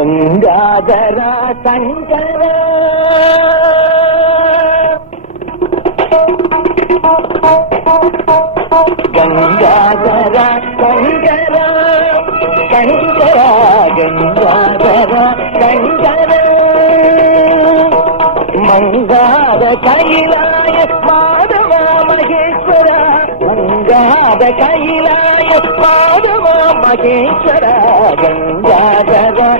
கங்காதரா சங்கரா கங்காதரா சங்கரா சங்கரா கங்காதரா சங்கரா மங்காத கைலாய மாதவா மகேஸ்வரா மங்காத கைலாய மாதவா மகேஸ்வரா கங்காதரா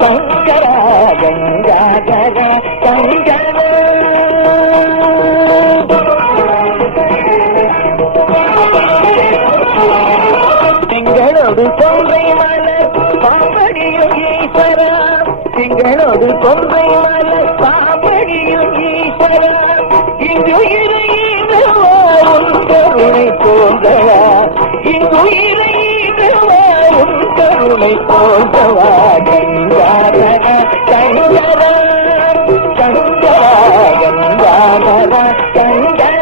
சங்கரா கங்காதரா சங்கரா திங்களோடு கொன்றை மலர் பாம்படியும் ஈஸ்வரா திங்களோடு கொன்றை மலர் பாம்படியும் ஈஸ்வரா இங்குயிரை உன் கருணை தோன்றவா இங்குயிரை உன் கருணை தோன்றவா கங்காதரா சங்கரா சங்கரா கங்காதரா சங்கரா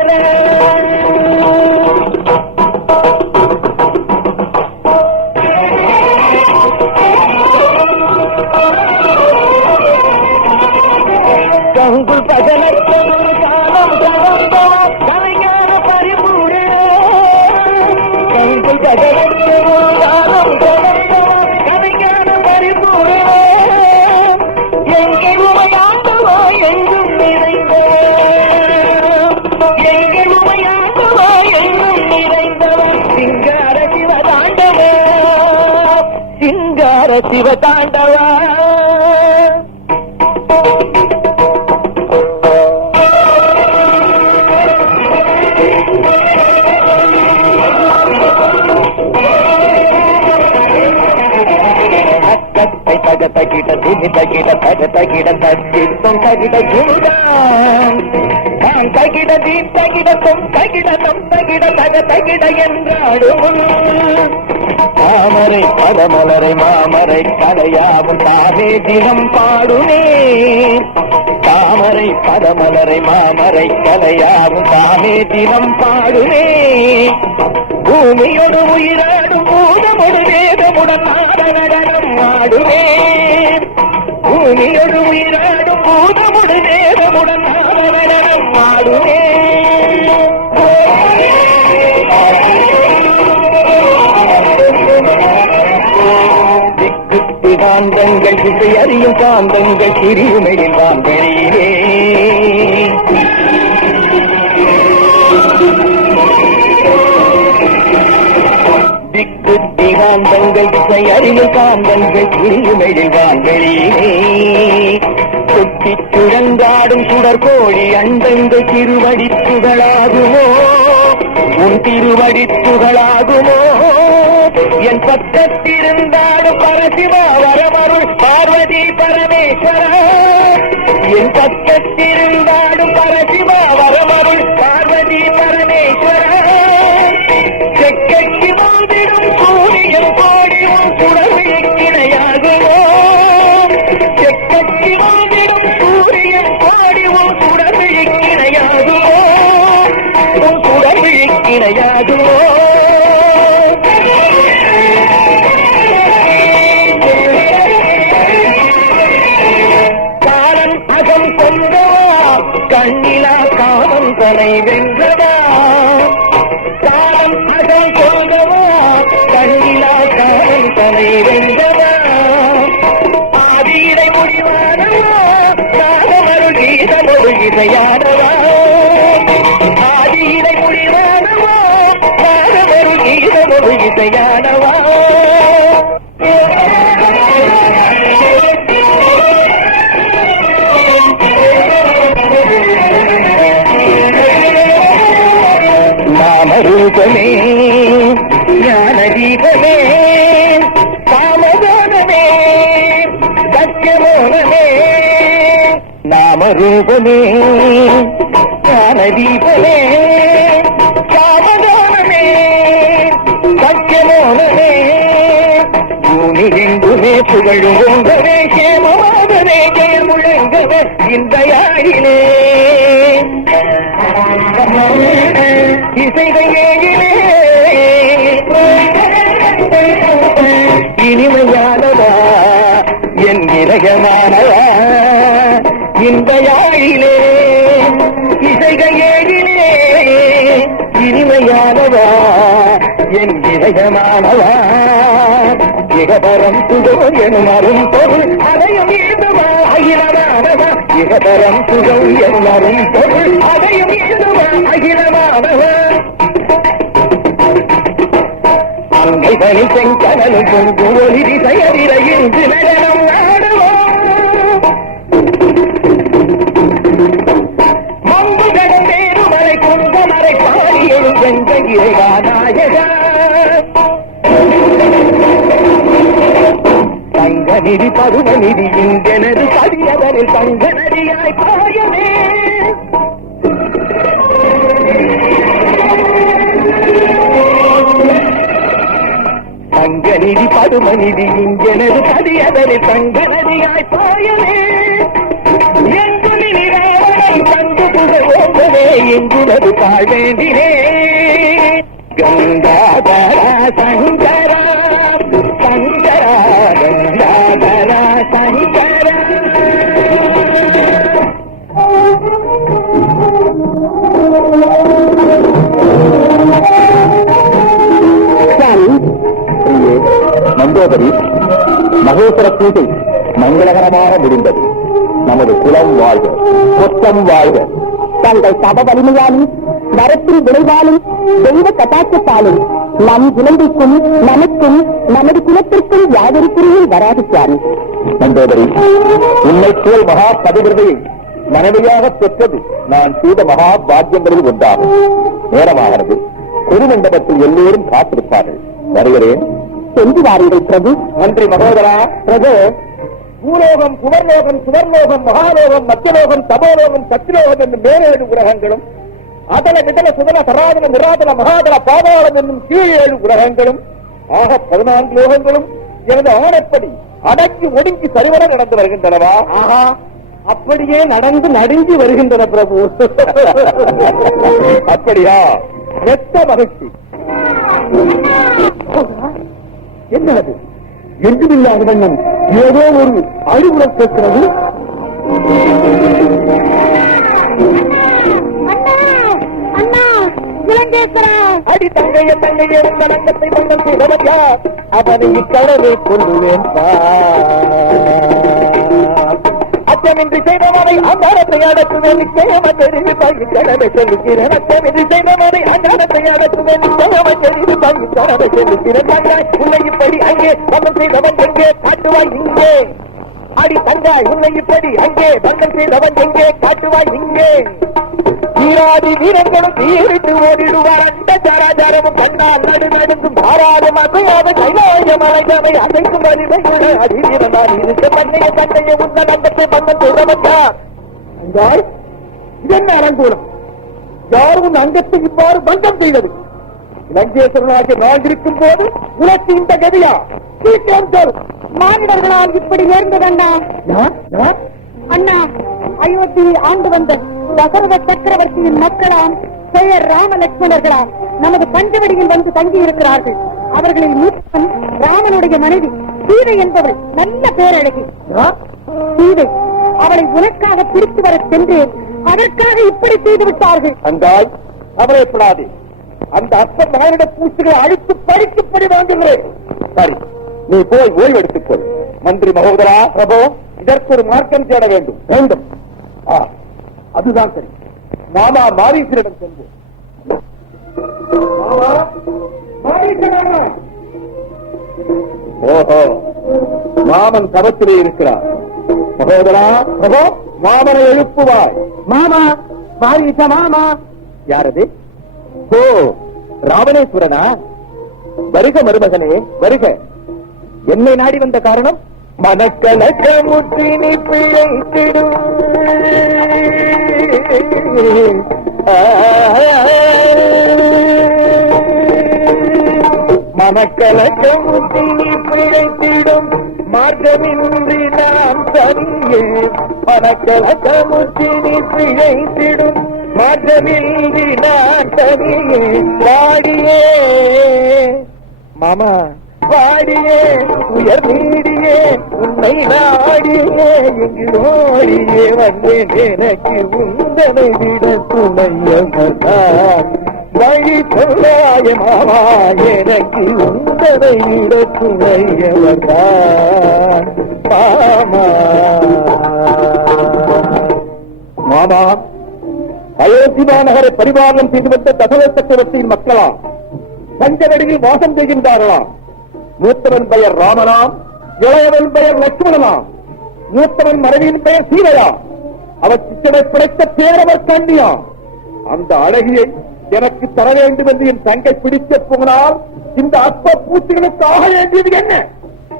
கங்குள் பகலத்தொரு காலம் கலந்தவா கலைஞான பரிபூர கங்குள் பகலத்தொரு காலம் கலந்தவா கலைஞான பரிபூர எங்கள் உமையாண்டவா எங்கும் நிறைந்தவா எங்கள் உமையாண்டவா எங்கும் நிறைந்தவா சிங்கார சிவதாண்டவா சிங்கார சிவதாண்டவா தகிட திமி தகிட தகிட தகிடம் தகிட ஜூடான் தான் தகிட தீ தகிட தொம் தகிட நம் தகிட தகிட என்றாடும் தாமரை பதமலரை மாமரை கலையாவும் தாமே தினம் பாடுமே தாமரை பதமலரை மாமரை கலையாவும் தாமே தினம் பாடுமே பூமியோடு உயிராடும் பூதமொடு வேதமுடன் ஆட நடனம் ஆடுமே பூமியோடு உயிராடும் பூதமுடு வேதமுடன் ஆட நடனம் ஆடுமே திக்கு காந்தங்கள் திசை அறியும் காந்தங்கள் சிறியுமையில் தான் வெளியிலே திக்கு திகாந்தங்கள் திசை அறியும் காந்தங்கள் சிறியுமையில் தான் வெளியிலே சுற்றி சுழங்காடும் சுடற்கோழி அண்டங்கள் திருவடித்துகளாகுமோ உன் திருவடித்துகளாகுமோ என் பக்கத்திருந்தாடும் பரசிவா வரமருள் பார்வதி பரமேஸ்வரா என் பக்கத்திருந்தாடும் பரசிவா வரமருள் பார்வதி பரமேஸ்வரா செக்கைக்கு வாழ்ந்திடும் சூரியன் கோடியும் சுடர்விழி கிணையாகுமோ செக்கைக்கு வாழ்ந்திடும் சூரியன் கோடியும் சுடர்விழி கிணையாகுமோ சுடர்விழி கிணையாகுமோ கண்ணிலா காமம் தலை வென்றவா காலம் அகல் கொள்கவா கண்ணிலா காமம் தலை வென்றவா ஆதியிடை முடிவானவா காதமருள் கீதமொரு இசையானவா ஆதியிடை முடிவானவா காதமருள் கீதமொரு இசையானவா நாமரூபமே ஞானதீபமே காமதானமே சத்தியமோகமே நாமரூபமே ஞானதீபமே காமதானமே சத்தியமோகமே பூமி எங்குமே புகழுவோங்கவே கேமமாகவே ஜெயம் முழங்கவே இந்த யாழிலே இசைகையிலே இனிமையானவ இதயமானவா இந்த யாழிலே இசைகள் ஏழிலே இனிமையானவா என் இதயமானவா இகபரம் சுகம் எனும் அரும் பொருள் அதையும் ஏதுவா அகிலமானவா இகபரம் சுகம் எனும் அரும் பொருள் அதையும் ஏதுவா அகிலமானவா அங்கைகளில் செங்கடலும் பொங்கு ஒளி திசையதிரையில் நடனம் ஆடுவோம் மங்கு கடந்தேறு மலை கொண்ட மறை பாடி எழும் வென்ற இறைவா நாயகா தங்க நிதி பருவ நிதி இங்கெனது பதியதனில் தங்க நதியாய் பாயமே தங்க நிதி பருவ நிதி இங்கெனது பதியதனில் தங்க நதியாய் பாயமே எங்கு நிராவனை தங்கு புகழோங்கவே எங்குனது தாழ் வேண்டினே கங்காதரா சங்கரா சங்கரா கங்காதரா சங்கரா மந்தோதரி மகேஸ்வர பூஜை மங்களகரமாக முடிந்தது. நமது குலம் வாழ்க, கொத்தம் வாழ்க. தங்கள் தப வலிமையாலும் வரத்தின் விளைவாலும் தெய்வ கட்டாட்சத்தாலும் நம் இலங்கைக்கும் நமக்கும் நமது குலத்திற்கும் யாதொரு குறையும் வராது சுவாமி. மந்தோதரி, உன்னை போல் மகா பதிவிரதையை மனைவியாக பெற்றது நான் செய்த மகா பாக்கியங்களில் ஒன்றாகும். நேரமாகிறது. குருமண்டபத்தில் எல்லோரும் காத்திருப்பார்கள். வருகிறேன். சென்று வாருங்கள் பிரபு. நன்றி மகோதரா. பிரபு, பூலோகம், புவர்லோகம், சுவர்லோகம், மகாலோகம், மத்தியலோகம், தபோலோகம், சத்தியலோகம் என்னும் மேலேழு உலகங்களும், அதல விதல சுதல சராதன நிராதன மகாதல பாதாளம் என்னும் கீழேழு உலகங்களும் ஆக 14 லோகங்களும் எனது ஆணைப்படி அடக்கி ஒடுங்கி சரிவர நடந்து வருகின்றனவா? ஆஹா, அப்படியே நடந்து நடுங்கி வருகின்றன பிரபு. அப்படியா? மெத்த மகிழ்ச்சி. என்னது? எங்குமில்லாத வண்ணம் ஏதோ ஒரு அறிவுடன் கேட்கிறது. அடி தங்கைய தங்கைய உங்களங்கத்தை மன்னம் செய்தவர் யார்? அவனை இக்கடலை கொள்ளுவேன். அச்சமின்றி செய்தவனை அந்தாரத்தை அடக்குவேன். நிச்சயமன் தெரிவி பங்கு கடமை செல்லுகிறேன். அச்சமின்றி செய்தவனை அந்தாரத்தை அடக்குவேன். நிச்சயமன் தெரிவி பங்கு கடமை செல்லுகிறேன். தங்காய் உன்னை இப்படி அங்கே பங்கம் செய்தவன் எங்கே காட்டுவாய் இங்கே. அடி தங்காய் உன்னை இப்படி அங்கே பங்கம் செய்தவன் எங்கே காட்டுவாய் இங்கே. வீராதி வீரர்களும் தீரிட்டு ஓடிடுவார். அந்த சராச்சாரமும் கண்ணால் நடு நடுங்கும் தாராளம் அசையாத கைலாய மலைகளை அசைக்கும் வலிமையுள்ள அதிவீரனார் இருக்க தன்னைய தன்னைய உள்ள நம்பத்தை பங்கம் செய்தவன்தான். இதென்ன அலங்கூலம்? யார் உன் அங்கத்தை இவ்வாறு பங்கம் செய்வது? லங்கேஸ்வரனாக நான் இருக்கும் போது உனக்கு இந்த கதியா? மாநிலர்களால் இப்படி நேர்ந்ததண்ணா. அண்ணா, அயோத்தியை ஆண்டு வந்த தசரத சக்கரவர்த்தியின் மக்களாம் பெயர் ராம லட்சுமணர்களாம் நமது பஞ்சவடியில் வந்து தங்கி இருக்கிறார்கள். அவர்களில் மூத்தன் ராமனுடைய மனைவி சீதை என்பவள் நல்ல பேரழகி. சீதை அவளை உனக்காக பிடித்து வர சென்றேன். அதற்காக இப்படி செய்து விட்டார்கள். அந்தால் அவரைப்படாது. அந்த அற்ப மகனிட பூச்சிகளை அழித்து பறிக்குப்படி வாங்குகிறேன். சரி, நீ போய் ஓய்வு எடுத்துக்கொள். மந்திரி மகோதரா, பிரபு, இதற்கு ஒரு மார்க்கம் தேட வேண்டும். வேண்டும். அதுதான் சரி. மாமா மாரீசரிடம் செல்வோம். ஓஹோ, மாமன் கவத்திலே இருக்கிறார். மகோதரா, பிரபு, மாமனை எழுப்புவாய். மாமா, மாரீச மாமா. யாரது? ஓ, ராவணேஸ்வரனா? வருக மருமகனே, வருக. என்னை நாடி வந்த காரணம்? மனக்கலக்க முற்றி நீ பிழைத்திடும். மனக்கலக்க முற்றி நீ பிழைத்திடும். மார்க்கமின்றி நாம் தனியே. மனக்கலக்க முற்றி நீ பிழைத்திடும். மாற்றமின்றி நான் தனியே வாடியே. மாமா, வாடியே உயர் நீடியே உன்னை நாடியே இங்கு ஓடியே வந்தேன் எனக்கு உந்தனை விட துணையவர்தான் வழி சொல்லாய மாமா எனக்கு உந்தனை விட துணையவர்தான் மாமா. மாமா, அயோத்தி மாநகரை பரிபாலனம் செய்துவிட்ட தசரத சக்கரவர்த்தியின் மக்களாம் பஞ்சவடியில் வாசம் செய்கின்றார்களாம். மூத்தவன் பெயர் ராமனாம், இளையவன் பெயர் லட்சுமணனாம், மூத்தவன் மனைவியின் பெயர் சீதையா, அவர் சிச்சனை பிழைத்த பேரவர் கண்ணியாம். அந்த அழகியை எனக்கு தர வேண்டும் என்று என் தங்கை பிடிக்க போனால் இந்த அற்ப பூச்சிகளுக்கு ஆக வேண்டியது என்ன?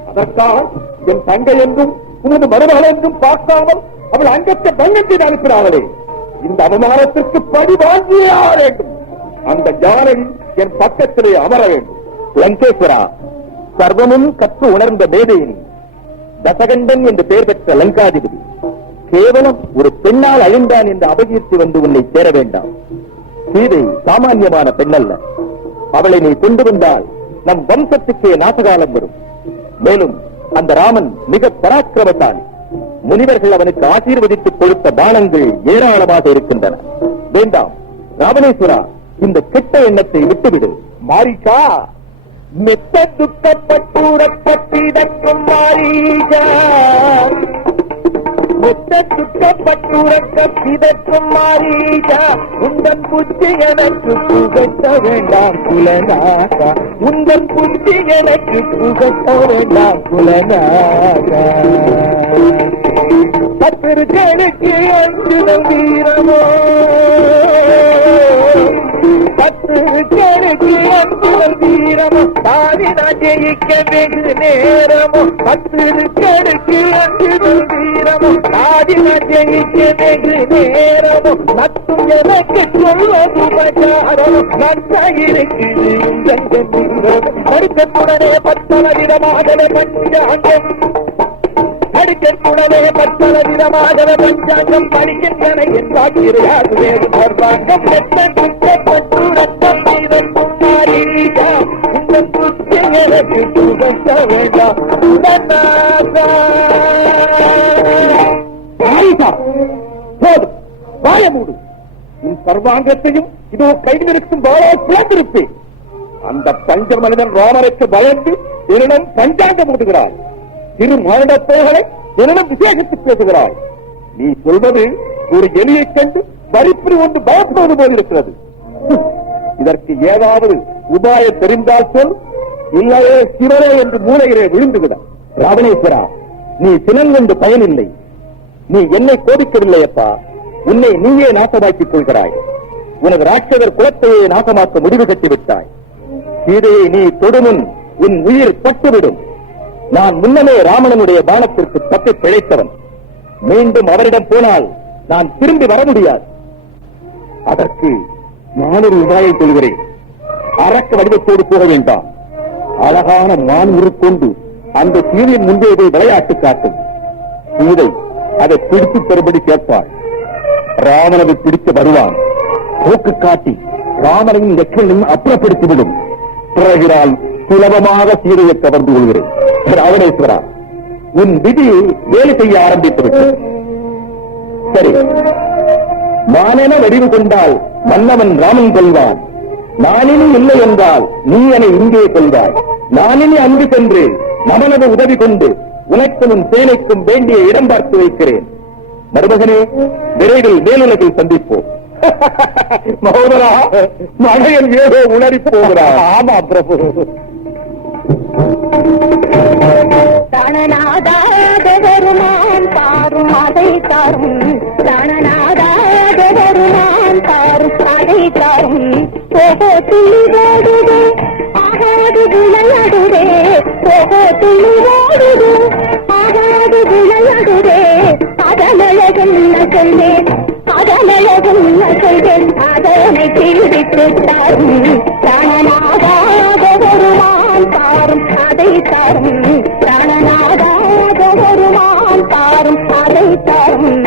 அதற்காக என் தங்கை என்றும் உனது மருமகள் என்றும் பார்க்காமல் அவள் அங்கத்தை பங்கத்தை அனுப்பினார்களே, இந்த அவமானத்திற்கு படி வாங்கியே ஆக வேண்டும். அந்த ஜானகி என் பக்கத்திலே அமர வேண்டும். லங்கேஸ்வரா, சர்வமும் கற்று உணர்ந்த மேதையினி, தசகண்டன் என்று பெயர் பெற்ற லங்காதிபதி, கேவலம் ஒரு பெண்ணால் அழிந்தான் என்ற அபகீர்த்தி வந்து உன்னை சேர வேண்டாம். சீதை சாமான்யமான பெண்ணல்ல. அவளை நீ கொண்டு வந்தால் நம் வம்சத்துக்கே நாசகாலம் வரும். மேலும் அந்த ராமன் மிக பராக்கிரமசாலி. முனிவர்கள் அவனுக்கு ஆசீர்வதித்துக் கொடுத்த பானங்கள் ஏராளமாக இருக்கின்றன. வேண்டாம் ராவணேஸ்வரா, இந்த கெட்ட எண்ணத்தை விட்டுவிடு. மாரிக்கா, மெத்த துக்கப்பட்டுறப்பட்டிடக்கும் மாரீகா, மெத்த துக்கப்பட்டுறக்கப்பட்டிடக்கும் மாரீகா, உந்தன் புத்தி எனக்கு புகட்ட வேண்டாம் குலநாகா, உந்தன் புத்தி எனக்கு புகட்ட வேண்டாம் குலநாகா. பத்திருக்கேனுக்கு அஞ்சுதல் வீரமோ, பத்திருக்கேனுக்கு அஞ்சுதல் வீரமோ, தாவிதான் ஜெயிக்க வெகு நேரமோ, பத்திருக்கேனுக்கு அஞ்சுதல் வீரமோ, தாவிதான் ஜெயிக்க வெகு நேரமோ, நத்தும் எனக்கு சொல்வது உபச்சாரமோ, நன்றாயிருக்கு எங்கள் வீரம். அடுக்கத்துடனே பத்தவரிடமாகவே பஞ்சாங்கம், அடுக்கத்துடனே பத்தவரிடமாகவே பஞ்சாங்கம் படிக்கின்றன என்றாகிறது வேறு சர்வாங்கம். ரத்தம் இதற்கும் மாறீகா, இந்த புத்தி எனக்கு புகட்ட வேண்டாம் உடனாகா. போதும், வாய மூடு. உன் சர்வாங்கத்தையும் இதோ கையில் இருக்கும் வாழை பிளந்திருப்பேன். அந்த பஞ்ச மனிதன் ராமனுக்கு பயந்து என்னிடம் பஞ்சாங்கம் ஓடுகிறார். திரு மாநிலத்தோகளை என்னிடம் விசேஷித்து பேசுகிறார். நீ சொல்வது ஒரு எலியை கண்டு வரிப்பிரி ஒன்று பயப்படுவது போல் இருக்கிறது. இதற்கு ஏதாவது உபாயம் தெரிந்தால் சொல், இல்லையே சிவரே என்று மூளையிலே விழுந்துவிட. ராவணேஸ்வரா, நீ சினங்கொண்டு பயனில்லை. நீ என்னை கோபிக்கவில்லையப்பா, உன்னை நீயே நாசமாக்கிக் கொள்கிறாய். உனது ராட்சதர் குலத்தையே நாசமாக்க முடிவு கட்டிவிட்டாய். சீதையை நீ தொடுமுன் உன் உயிர் பட்டுவிடும். நான் முன்னமே ராமணனுடைய பானத்திற்கு தப்பி பிழைத்தவன். மீண்டும் அவரிடம் போனால் நான் திரும்பி வர முடியாது. அதற்கு நான் ஒரு உபாயம் சொல்கிறேன். அரக்க வடிவத்தோடு போக வேண்டாம். அழகான மான் உருக்கொண்டு அந்த சீதையின் முன்பே போய் விளையாட்டு காட்டும். சீதை அதை பிடித்து பெறும்படி கேட்பாள். ராமனவை பிடித்து வருவான். போக்கு காட்டி ராமனையும் லட்சுமணனையும் அப்புறப்படுத்திவிடும். பிறகு சுலபமாக சீதையை கவர்ந்து கொள்கிறேன். ராவணேஸ்வரா, உன் விதி வேலை செய்ய ஆரம்பித்துவிட்டு. சரி, மானென வடிவு கொண்டால் மன்னவன் ராமன் கொள்வான். நானினி இல்லை என்றால் நீ என்னை இங்கே கொள்வாய். நானினி அங்கு சென்று நமனது உதவி கொண்டு உனக்கும் உன் சேனைக்கும் வேண்டிய இடம் பார்த்து வைக்கிறேன். மருமகனே, விரைவில் மேலுலகில் சந்திப்போம். மகோதரா, மழையன் ஏதோ உணரி போகிறார். ஆமா பிரபு. தனநாதாத வருமான் தாரும் அதை தாரும், தனநாதாத வருமான் தாரும் அதை தாரும். போகோ துளிவோடுது ஆகாது விளையாடுதே, போகோ துளிவோடுது ஆகாது விளையாடுதே. அதனழகென்ன சொல்வேன், அதனழகென்ன சொல்வேன், அதனை தீவித்து தாரும். தனநாதாத வருமான் தாரும் அதை தாரும், தனநாதாத வருமான் தாரும் அதை தாரும்.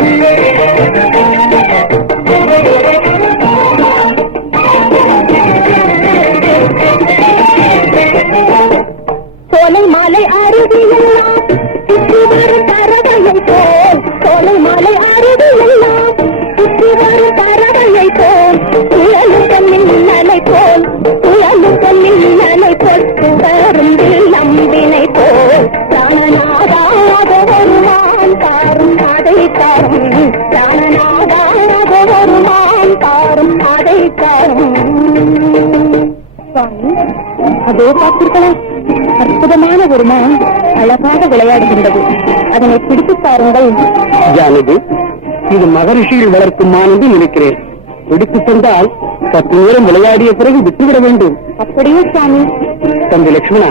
அற்புதமான ஒரு மான் அழகாக விளையாடுகின்றது. அதனை பிடித்து பாருங்கள். ஜானகி, இது மகரிஷியில் வளர்க்கும் மான் என்று நினைக்கிறேன். பிடித்து சென்றால் சற்று நேரம் விளையாடிய பிறகு விட்டுவிட வேண்டும். அப்படியே சுவாமி. தம்பி லட்சுமணா,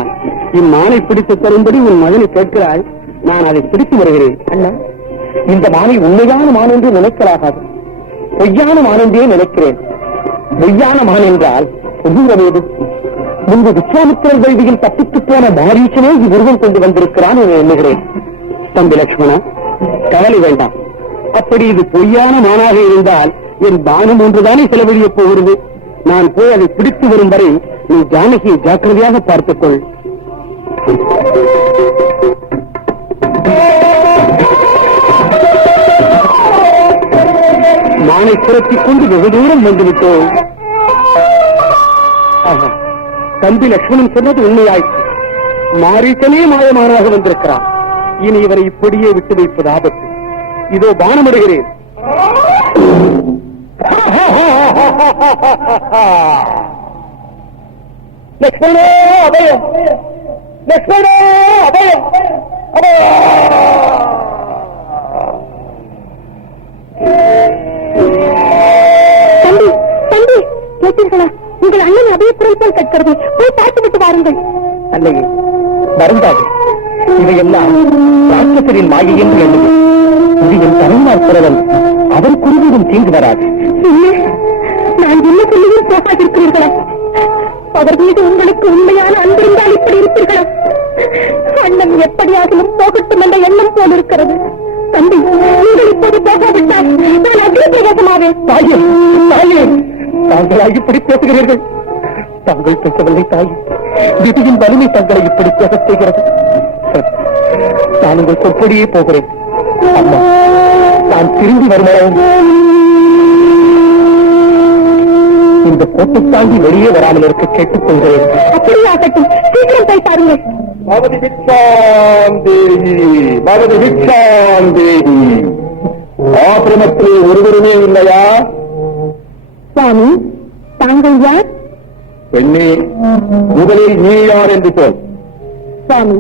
இம்மானை பிடித்து தரும்படி உன் மகனை கேட்கிறாள். நான் அதை பிடித்து வருகிறேன். அண்ணா, இந்த மானை உண்மையான மான் என்று நினைக்கலாகாது. பொய்யான மான் என்றே நினைக்கிறேன். பொய்யான மான் என்றால் பொய்யுறவேது. முன்பு விஸ்வாமித்திரர் வேள்வியில் தப்பித்து போன மாரீச்சனே இவ்வுருவம் கொண்டு வந்திருக்கிறான் என எண்ணுகிறேன். தம்பி லட்சுமணா, கவலை வேண்டாம். அப்படி இது பொய்யான மானாக இருந்தால் என் பானம் ஒன்றுதானே செலவழியப் போகிறது. நான் போய் அதை பிடித்து வரும் வரை நீ ஜானகியை ஜாக்கிரதையாக பார்த்துக்கொள். மானை புரட்டிக் கொண்டு வெகு தூரம் வந்துவிட்டோம். தம்பி லட்சுமணன் சொன்னது உண்மையாயிற்று. மாரீச்சனே மாயமானாக வந்திருக்கிறான். இனி இவரை இப்படியே விட்டு வைப்பது ஆபத்து. இதோ பானமிடுகிறேன். லட்சுமணே அபயம், லட்சுமணே அபயம், தம்பி தம்பி, கேட்டீர்களா? உங்கள் அண்ணன் அபயக்குரல் போல் கேட்கிறது. போய் பார்த்து விட்டு வாருங்கள். அல்லையே, வருந்தாது. இவையெல்லாம் ராட்சசரின் மாயை என்று எண்ணுது. இது என் தலைமார் குரலன். அவர் குருவிடும் தீங்கு வராது. நான் என்ன சொல்லியும் போகாதிருக்கிறீர்களா? அவர் மீது உங்களுக்கு உண்மையான அன்பு இருந்தால் இப்படி இருப்பீர்களா? அண்ணன் எப்படியாகிலும் போகட்டும் என்ற எண்ணம் போல் இருக்கிறது. தம்பி, நீங்கள் இப்போது போகாவிட்டால் நான் அப்படியே பிரவேசமாவேன். தாயே, தாயே, தாங்களாக இப்படி பேசுகிறீர்கள். தாங்கள் பேசவில்லை தாயே. விதியின் வலிமை தங்களை இப்படி பேச செய்கிறது. நான் உங்கள் சொற்படியே போகிறேன். அம்மா, நான் திரும்பி வருகிறேன். இந்த கோட்டை தாண்டி வெளியே வராமல் இருக்க கேட்டுக் கொள்கிறேன். அப்படியே ஆகட்டும், சீக்கிரம் போய் பாருங்கள். பவதி விக்ஷாந்தேகி, பவதி விக்ஷாந்தேகி. ஆசிரமத்தில் ஒருவருமே இல்லையா? சுவாமி, தாங்கள் யார்? பெண்ணே, முதலில் நீ யார் என்று சொல். சுவாமி,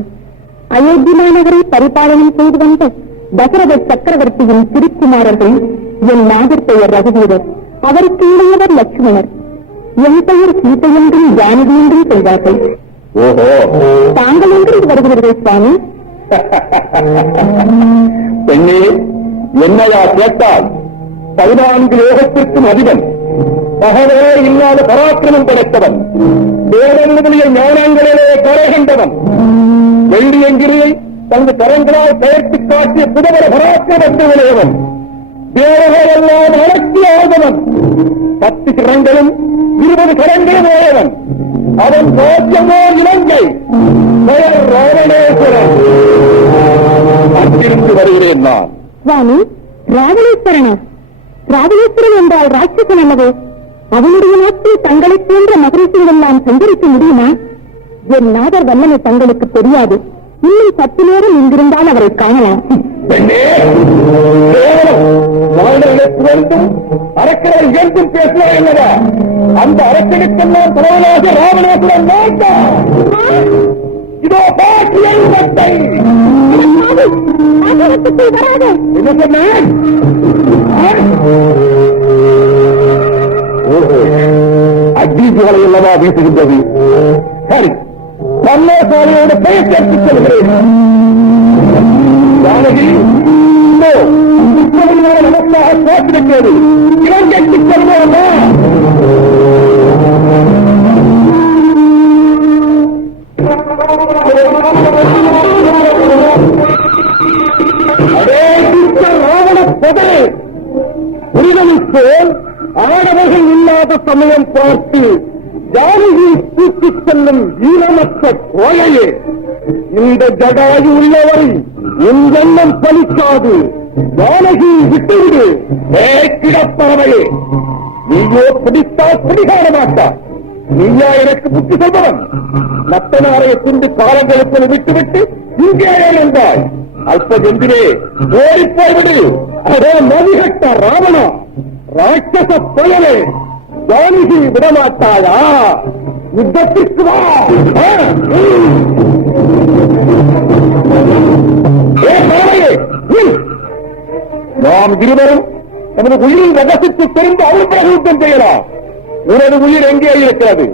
அயோத்தி மாநகரை பரிபாலனம் செய்து வந்த தசரத சக்கரவர்த்தியின் திருக்குமாரர்கள். என் நாகர் பெயர் ரகுவீரர். அவருக்கு இளையவர் லட்சுமணர். என் பெயர் சீதை என்றும் ஜானகி என்றும் சொல்வார்கள். ஓஹோ, தாங்கள் எங்கிருந்து வருகிறீர்கள் சுவாமி? பெண்ணே, என்னையா கேட்டால் 14 லோகத்திற்கும் அதிபன், பகவே இல்லாத பராக்கிரமம் படைத்தவன், வேதங்களுடைய ஞானங்களிலே கரைகின்றவன், வெள்ளியங்கிரியை தனது கரங்களால் பெயர்த்து காட்டிய புதவர பராக்கிரமத்தை உடையவன், தேவகையெல்லாம் அடக்கியாதவன், 10 கரங்களும் 20 கரங்களும் உடையவன். அவன் ராஜ்யமோ இலங்கை, பெயர் ராவணேஸ்வரன். அங்கிருந்து வருகிறேன் நான். சுவாமி, ராவணேஸ்வரனா? ராவணேஸ்வரன் என்றால் ராட்சசன் அல்லவோ? அவனுடைய நாட்டில் தங்களைப் போன்ற மகரிஷிகள் எல்லாம் சஞ்சரிக்க முடியுமா? என் நாதர் வல்லமை தங்களுக்கு தெரியாது. இன்னும் 10 நேரம் இங்கிருந்தால் அவரை காணலாம். பெண்ணே, வேண்டும் அரக்கரை என்றும் பேசுவார் என்னடா? அந்த அரக்கனுக்கெல்லாம் தலைவனாக ராவணேஸ்வரன் வேண்டாம். இதோ பாட்டியல் வட்டை. வராது. என்ன சொன்னேன்? அக்னிஜுவலை அல்லவா வீசுகின்றது. சரி, பன்னேசாலையோட பெயர் சேர்த்துச் செல்கிறேன். ஜானகி, நமக்காக காத்திருக்கிறது. இலங்கைக்கு செல்வோமா? அதே ராவண பதே புனிதமில் போல் ஆடவர்கள் இல்லாத சமயம் பார்த்து ஜானகி தூக்கிச் செல்லும் ஈரமற்ற கோழையே, இந்த ஜடாயு உள்ளவரை உன் எண்ணம் பலிக்காது. ஜானகி விட்டுவிடு. கிடப்பறவையே, நீயோ பிடித்தால் பிடிகாட மாட்டா. நீயா எனக்கு புத்தி சொல்பவன்? நத்தனாரைய துண்டு காலங்களுக்கு விட்டுவிட்டு இங்கே இருந்தாய். அல்ப எந்திரே, ஓடிப்போய்விடு. அதோ நதிகட்ட ராவணா, ராட்சச பயலே, ஜானகி விடமாட்டாயா? யுத்தத்திற்கு வா. நாம் இருவரும் நமது உயிரின் ரகசியத்தை தெரிந்து அவளுக்கு யுத்தம் செய்யலாம். உனது உயிர் எங்கே இருக்கிறது?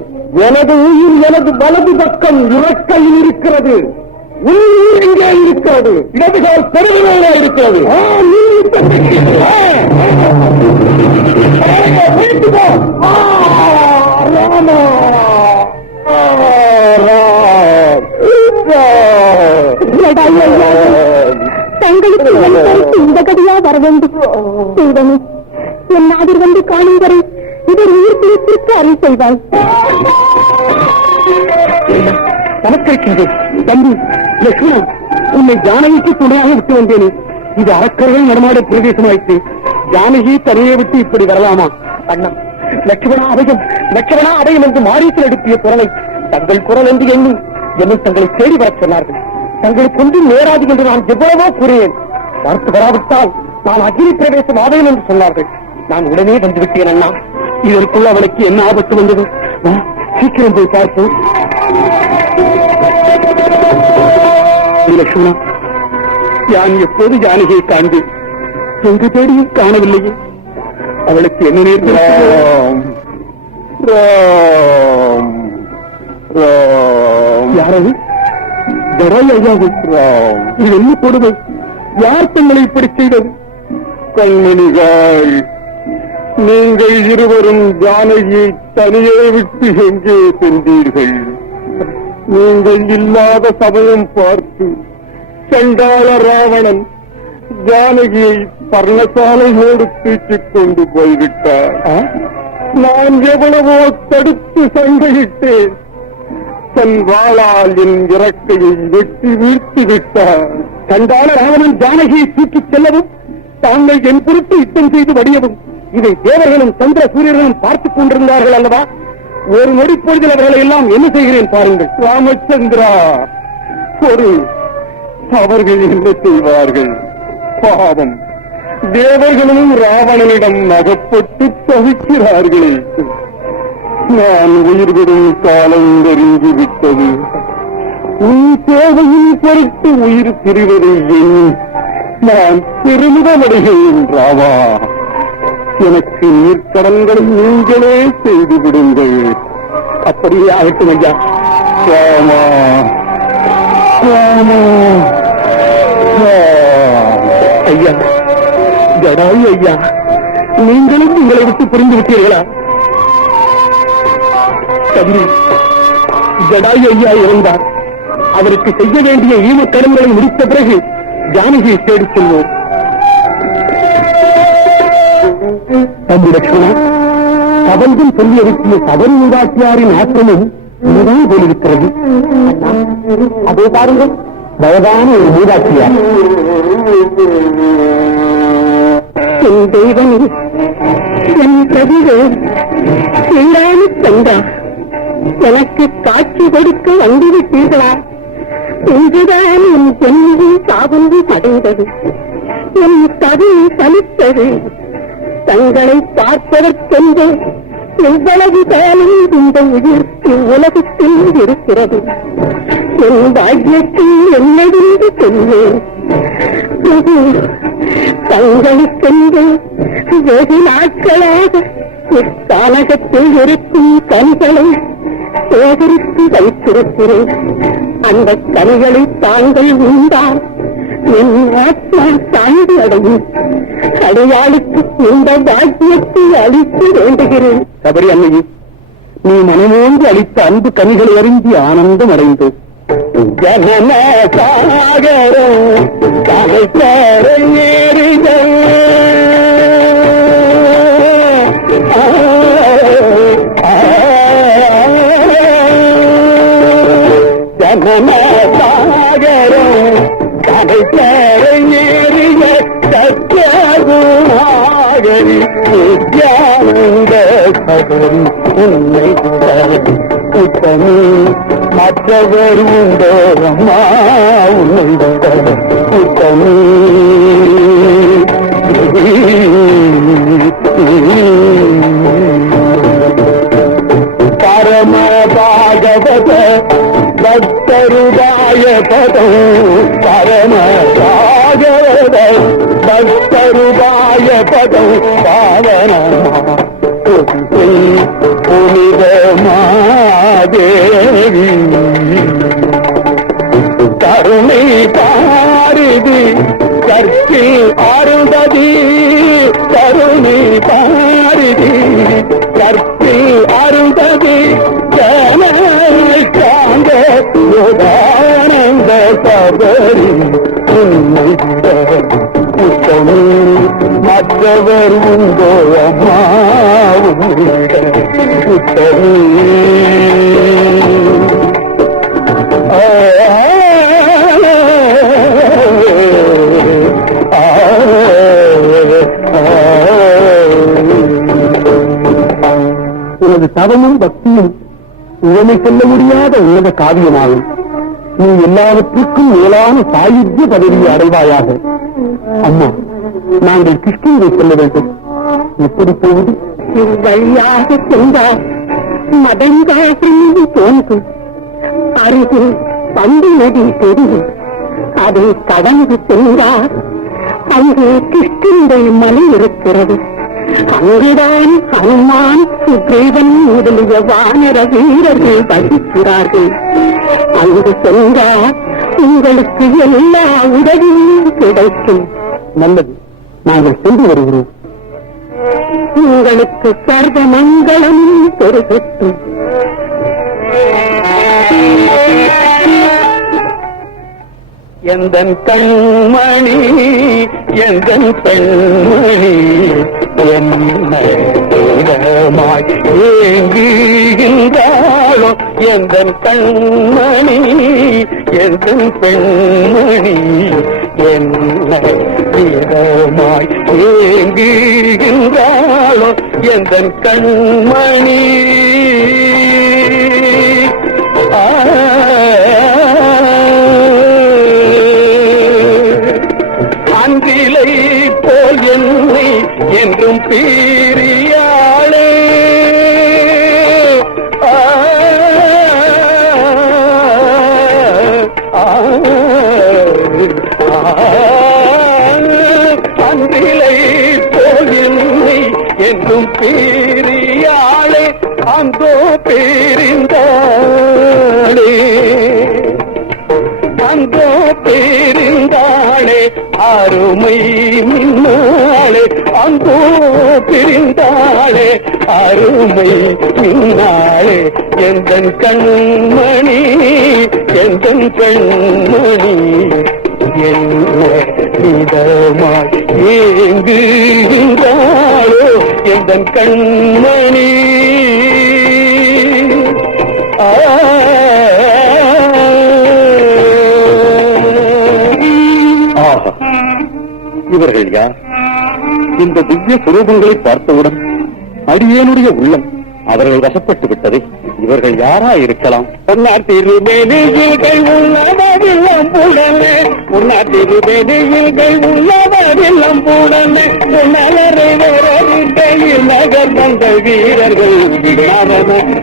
எனது உயிர் எனது வலது பக்கம் இறக்கையில் இருக்கிறது. உயிர் எங்கே இருக்கிறது? இடதுகால் பெருவிலே இருக்கிறது. தங்களுக்கு இந்த கதியா வர வேண்டும். செய்வனே, என் நாதிர் வந்து காணும் வரை இவர் உயிர் பிடித்திற்கு அருள் செய்வாள். நமக்கிருக்கின்றேன் தம்பி லட்சுமணா, உன்னை ஜானகிக்கு துணையாக விட்டு வந்தேனே. இது அரக்கர்கள் நடமாட பிரதேசமாயிற்று. ஜானகி தனியை விட்டு இப்படி வரலாமா? அண்ணா, லட்சுமணா அபயம் என்று மாரியத்தில் எடுப்பிய குரலை தங்கள் குரல் என்று எண்ணி என்னை தங்களை தேடி வரச் சொன்னார்கள். தங்களுக்கு ஒன்றும் நேராது என்று நான் எவ்வளவோ கூறினேன். மறுத்து வராவிட்டால் நான் அக்னி பிரவேசம் ஆவேன் என்று சொன்னார்கள். நான் உடனே வந்துவிட்டேன் அண்ணா. இதற்குள்ள அவளுக்கு என்ன ஆபத்து வந்தது? சீக்கிரம் போய் பார்ப்போம். லட்சுமணா, யான் எப்போது ஜானகியை காண்பேன்? எங்கு தேடியும் காணவில்லையே. அவளுக்கு என்ன நேர்ந்தது? யாரது? ஜடாயு ஐயாவு. இது என்ன கொடுமை? யார் தங்களை இப்படி செய்தது? கண்மணிகள், நீங்கள் இருவரும் ஜானகியை தனியே விட்டு எங்கே சென்றீர்கள்? நீங்கள் இல்லாத சமயம் பார்த்து சண்டாள ராவணன் ஜானகியை பர்ணசாலையோடு தூக்கிக் கொண்டு போய்விட்டார். நான் எவ்வளவோ தடுத்து சண்டையிட்டேன். தன் வாளால் என் இறக்கையை வெட்டி வீழ்த்தி விட்டார். சண்டாள ராவணன் ஜானகியை தூக்கிச் செல்லவும் தாங்கள் என் பொருட்டு யுத்தம் செய்து வடியவும் இதை தேவர்களும் சந்திர சூரியர்களும் பார்த்துக் கொண்டிருந்தார்கள் அல்லவா? ஒரு நொடி பொழுதில் அவர்களை எல்லாம் என்ன செய்கிறேன் பாருங்கள். ராமச்சந்திரா, ஒரு அவர்கள் என்ன செய்வார்கள்? பாவம், தேவர்களும் ராவணனிடம் அகப்பட்டு தவிக்கிறார்களே. நான் உயிர் விடும் காலம் நெருங்கிவிட்டது. உன் தேவையின் பொருட்டு உயிர் பிரிவதை எண்ணி நான் பெருமிதமடைகிறேன். ராவா, எனக்கு நீர்க்கடன்களை நீங்களே செய்து விடுங்கள். அப்படியே ஆகட்டும் ஐயா. ராமா, ராமா. ஐயா, ஜடாயு ஐயா, நீங்களும் உங்களை விட்டு புரிந்து விட்டீர்களா? தம்பி, ஜடாயு ஐயா இருந்தார். அவருக்கு செய்ய வேண்டிய ஈமக்கடன்களை முடித்த பிறகு ஜானகியை தேடிச் செல்வோம். தம்பி லட்சுமணா, கவல்கள் சொல்லி எழுப்பிய சபரி மூதாட்டியாரின் ஆசிரமம் இதுதான் போலிருக்கிறது. அதே பாருங்கள், வயதான ஒரு மூதாட்டியார். என் தெய்வமே, என் பிரதிவே, இல்லாம சென்றா எனக்கு காட்சி கொடுக்க வந்துவிட்டீர்களா? இன்றுதான் என் பெண்ணின் சாபந்து அடைந்தது. என் கதை சலித்தது. தங்களை பார்ப்பதற்கென்று எவ்வளவு காலம் இந்த உயிர்க்கு உலகத்தில் இருக்கிறது. என் பாக்கியத்தில் என்னவென்று சொல்வேன். தங்களுக்கென்று வெகு நாட்களாக இக்காலகத்தில் இருக்கும் கனிகளை சேகரித்து வைத்திருக்கிறேன். அந்த கனிகளை தாங்கள் உண்டால் என் ஆத்மா சாய்ந்து அடையும். அடையாளுக்கு இந்த பாக்கியத்தை அளித்து வேண்டுகிறேன். சபரி அன்னையே, நீ மனமோந்து அளித்த அன்பு கனிகளை அறிந்து ஆனந்தம் அடைந்து ஜனன சாகரம் ஜனன சாகரம் கதை பேரையேறிய சத்யாகுமாகரி நித்யானந்த சபரி உன்னை உத்தமி மற்றவர் உண்டோ அம்மா உன்னை உத்தமி பக்தருதாய பதம் பரம சாகர பக்தருதாய பதம் பாவன புனித மாதேவி கருணை பாரிதி கற்கில் அருந்ததி கருணை பாரிதி கற்கில் அருந்ததி காந்த யோகானந்த சபரி புத்தமே மற்றவர் உண்டோ அம்மாவும் புத்தமே உனது தவமும் பக்தியும் உவமை சொல்ல முடியாத உன்னத காவியமாகும். நீ எல்லாவற்றுக்கும் மேலான சாயுத்திய பதவியை அடைவாயாக. அம்மா, நாங்கள் கிருஷ்ணனை சொல்ல வேண்டும். எப்படி போவது? வழியாக சென்றால் மதங்காசில் தோன்றும் அருகில் பந்து நதி தெரியும். அதை கடந்து சென்றால் அங்கு கிருஷ்ணனுடைய மலை இருக்கிறது. அங்குதான் ஹனுமான் சுக்ரீவன் முதலிய வானர வீரர்கள் வசிக்கிறார்கள். அங்கு சென்றால் உங்களுக்கு எல்லா உதவியும் கிடைக்கும். நல்லது, நாங்கள் சென்று வருகிறோம். உங்களுக்கு சர்வ மங்களமும் பெருகட்டும். எந்தன் கண்மணி எந்தன் பெண்மணி என்னமாய் ஏங்குகின்றாளோ எந்தன் கண்மணி எந்தன் பெண்மணி என்னமாய் ஏங்குகின்றாளோ எந்தன் கண்மணி அன்றிலை போல் என்னை என்றும் பீரியாளே அன்றிலை போல் என்னை என்றும் பீரியாளே அந்தோ பேரிந்தாளே அந்தோ பேரிந்தாளே அருமை மின்னாளே அந்தோ பிரிந்தாளே அருமை மின்னாளே எந்தன் கண்மணி எந்தன் கண்மணி என்ன இதமாய் ஏங்குகின்றாளோ எந்தன் கண்மணி இவர்கள் யார்? இந்த திவ்ய சுரூபங்களை பார்த்தவுடன் அடியேனுடைய உள்ளம் அவர்கள் வசப்பட்டு விட்டது. இவர்கள் யாரா இருக்கலாம்? திருமேனிகள் உள்ளவரில்லம் புடனே திருமேனிகள் உள்ளவரில்லம் புடனே நலரை வேறில் நகர் வந்த வீரர்கள்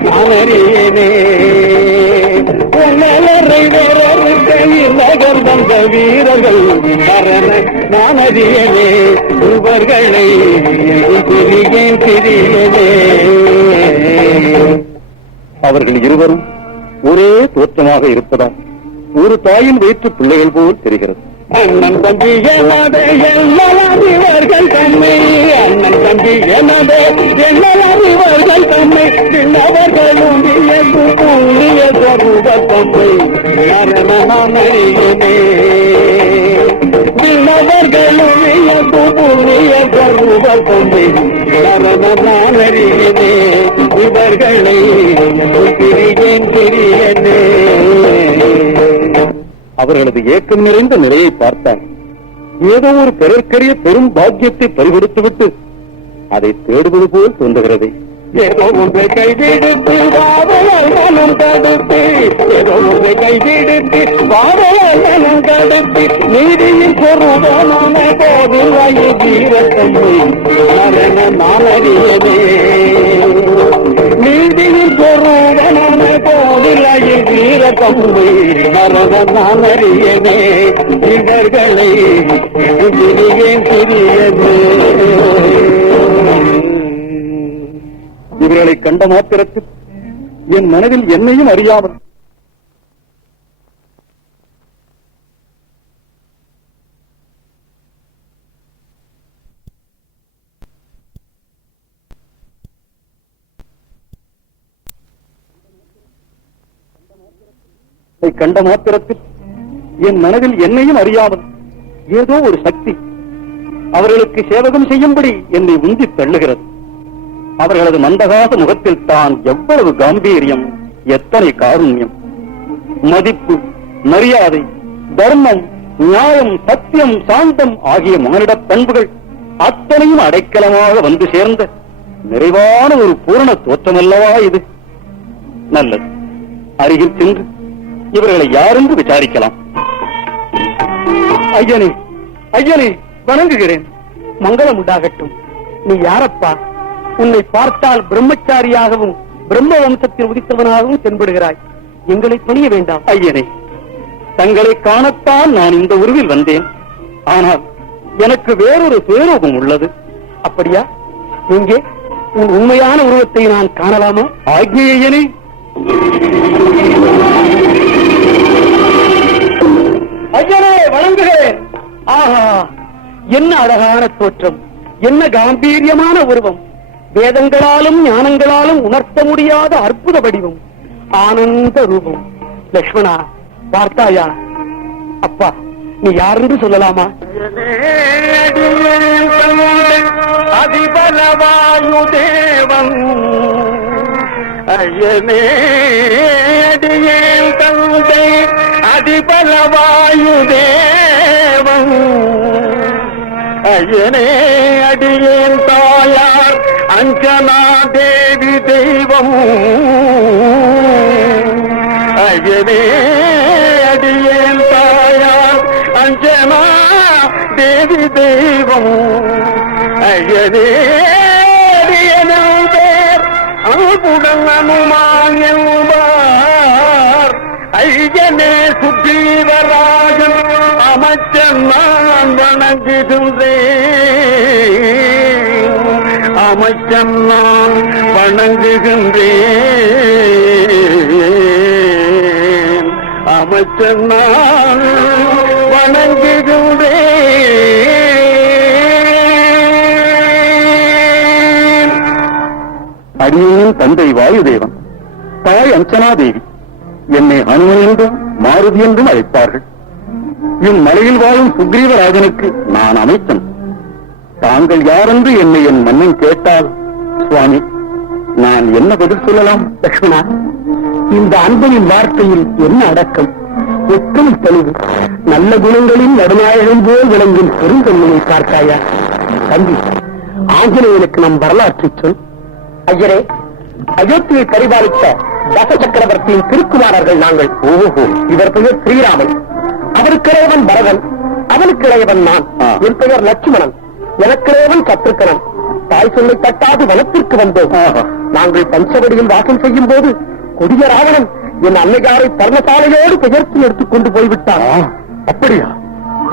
நானறியேனே நலரை வேறில் நகர் வந்த வீரர்கள் நானறியனே இவர்களை பிரியேன் பிரியனே. அவர்கள் இருவரும் ஒரே தோற்றமாக இருப்பதால் ஒரு தாயின் வயிற்று பிள்ளைகள் போல் தெரிகிறது. அண்ணன் தம்பி எனதே இவர்கள் தன்மை அண்ணன் தம்பி எனதே இவர்கள் தன்மை அவர்களும் புண்ணிய தம்பை அறியனே அவர்களும் புண்ணிய தம்பை நான் அறியனே இவர்களை பிரியேன் பிரியனே. அவர்களது ஏக்கம் நிறைந்த நிலையை பார்த்தால் ஏதோ ஒரு பிறர்க்கரிய பெரும் பாக்கியத்தை பறிகொடுத்துவிட்டு அதை தேடுவது போல் தோன்றுகிறது. ஏதோ ஒன்றை கைவிடுத்து வாதலும் தடுத்து ஏதோ ஒன்றை கைவிடுத்து வாதலும் தடுத்து நீதியின் பொருளான போதில் வீரத்தன்மை நான் அறியனே நீதியின் பொருளான போதில் வீர கொம்பு மரப நான் அறியனே இவர்களை சிறியேன் சிறியது. இவர்களை கண்ட மாத்திரத்தில் என் மனதில் என்னையும் அறியாமல் கண்ட மாத்திரத்தில் என் மனதில் என்னையும் அறியாமல் ஏதோ ஒரு சக்தி அவர்களுக்கு சேவகம் செய்யும்படி என்னை உந்தி தள்ளுகிறது. அவர்களது மந்தகாச முகத்தில் தான் எவ்வளவு காம்பீரியம், எத்தனை காருண்யம், மதிப்பு, மரியாதை, தர்மம், நியாயம், சத்தியம், சாந்தம் ஆகிய மானிட பண்புகள் அத்தனையும் அடைக்கலமாக வந்து சேர்ந்த நிறைவான ஒரு பூரண தோற்றமல்லவா இது? நல்லது, அருகில் சென்று இவர்களை யாரென்று விசாரிக்கலாம். ஐயனே, ஐயனே, வணங்குகிறேன். மங்களம் உண்டாகட்டும். நீ யாரப்பா? உன்னை பார்த்தால் பிரம்மச்சாரியாகவும் பிரம்ம வம்சத்தில் உதித்தவனாகவும் தென்படுகிறாய். எங்களை பணிய வேண்டாம். ஐயனே, தங்களை காணத்தான் நான் இந்த உருவில் வந்தேன். ஆனால் எனக்கு வேறொரு சுயரூபம் உள்ளது. அப்படியா? இங்கே உன் உண்மையான உருவத்தை நான் காணலாமா? ஆக்ஞையனே. ஐயனே, வணங்குகிறேன். ஆஹா, என்ன அழகான தோற்றம், என்ன காம்பீரியமான உருவம், வேதங்களாலும் ஞானங்களாலும் உணர்த்த முடியாத அற்புத வடிவம், ஆனந்த ரூபம். லக்ஷ்மணா, பார்த்தாயா? அப்பா, நீ யாரென்று சொல்லலாமா? அதிபலவாயு தேவம் ஐயனே, அடியேன் தந்தை அதிபலவாயு தேவம் ஐயனே, அடியேன் தாயார் அஞ்சனா தேவி தெய்வம் ஐயனே, அடியேன் தாயார் அஞ்சனா தேவி தெய்வம் ஐயனே, அடியனும் பேர் அன்புடன் அனுமான் என்பார் ஐயனே, சுக்ரீவராஜன் அமைச்சன் நான் வணங்குகின்றேன், அமைச்சன் நான் வணங்குகின்றேன், அமைச்சன் நான் வணங்குகின்றேன். அடியேன் தந்தை வாயுதேவன், தாய் அஞ்சனாதேவி. என்னை ஹனுமன் என்றும் மாருதி என்றும் அழைப்பார்கள். இம்மலையில் வாழும் சுக்ரீவராஜனுக்கு நான் அமைச்சன். தாங்கள் யாரென்று என்னை என் மன்னன் கேட்டால், சுவாமி, நான் என்ன பதில் சொல்லலாம்? லக்ஷ்மணா, இந்த அன்பனின் வார்த்தையில் என்ன அடக்கம், எத்தனை தெளிவு, நல்ல குணங்களின் நடுநாயகன் போல் விளங்கும் பெருந்தன்மையை பார்த்தாயா? தம்பி, ஆஞ்சநேயனுக்கு நம் வரலாற்றை சொல். ஐயரே, அயோத்தியை பரிபாலித்த தச சக்கரவர்த்தியின் திருக்குமாரர்கள் நாங்கள். ஓஹோ, இவர் பெயர் ஸ்ரீராமன், அவருக்கிறையவன் பரதன், அவனுக்கிறையவன் நான். என் பெயர் லட்சுமணன், எனக்கிறையவன் சத்ருக்கனன். தாய் சொல்லை தட்டாது வனத்திற்கு வந்தோம். நாங்கள் பஞ்சவடியில் வாசம் செய்யும் போது கொடிய ராவணன் என் அன்னையாரை பர்ணசாலையோடு பெயர்த்து எடுத்துக் கொண்டு போய்விட்டான். அப்படியா?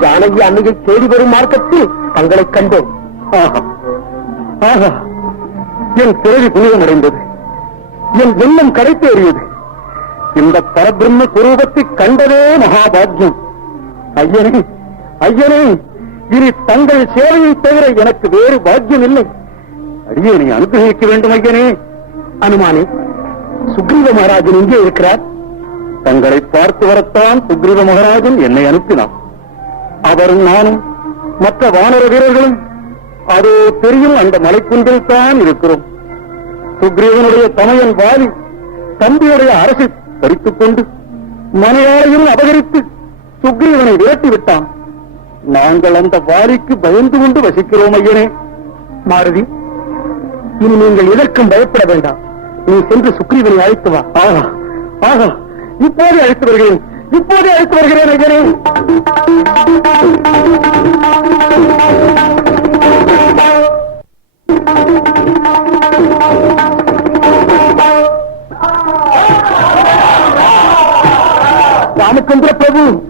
ஜானகி அன்னையை தேடி வரும் மார்க்கத்தில் தங்களை கண்டோம். என் பிறவி புனிதமடைந்தது, என் எண்ணம் கடைத்தேறியது. இந்த பரபிரம்ம சுரூபத்தை கண்டதே மகாபாகியம். ஐயனே, ஐயனே, இனி தங்கள் சேவையை தவிர எனக்கு வேறு பாக்கியம் இல்லை. அடியேனை அனுகிரகிக்க வேண்டும் ஐயனே. அனுமானே, சுக்ரீவ மகாராஜன் இங்கே இருக்கிறார். தங்களை பார்த்து வரத்தான் சுக்ரீவ மகாராஜன் என்னை அனுப்பினார். அவரும் நானும் மற்ற வானர வீரர்களும் அதோ தெரியும் அந்த மலைக்குன்றில் தான் இருக்கிறோம். சுக்ரீவனுடைய தமையன் வாலி தம்பியுடைய அரசை பறித்துக் கொண்டு மனையாளையும் அபகரித்து சுக்ரீவனை விரட்டி விட்டான். நாங்கள் அந்த வாலிக்கு பயந்து கொண்டு வசிக்கிறோம் ஐயனே. மாருதி, இனி நீங்கள் எதற்கும் பயப்பட வேண்டாம். நீ சென்று சுக்ரீவனை அழைத்து வா. ஆகா, ஆகா, இப்போதே அழைத்து வருகிறேன், இப்போதே அழைத்து வருகிறேன் ஐயனே.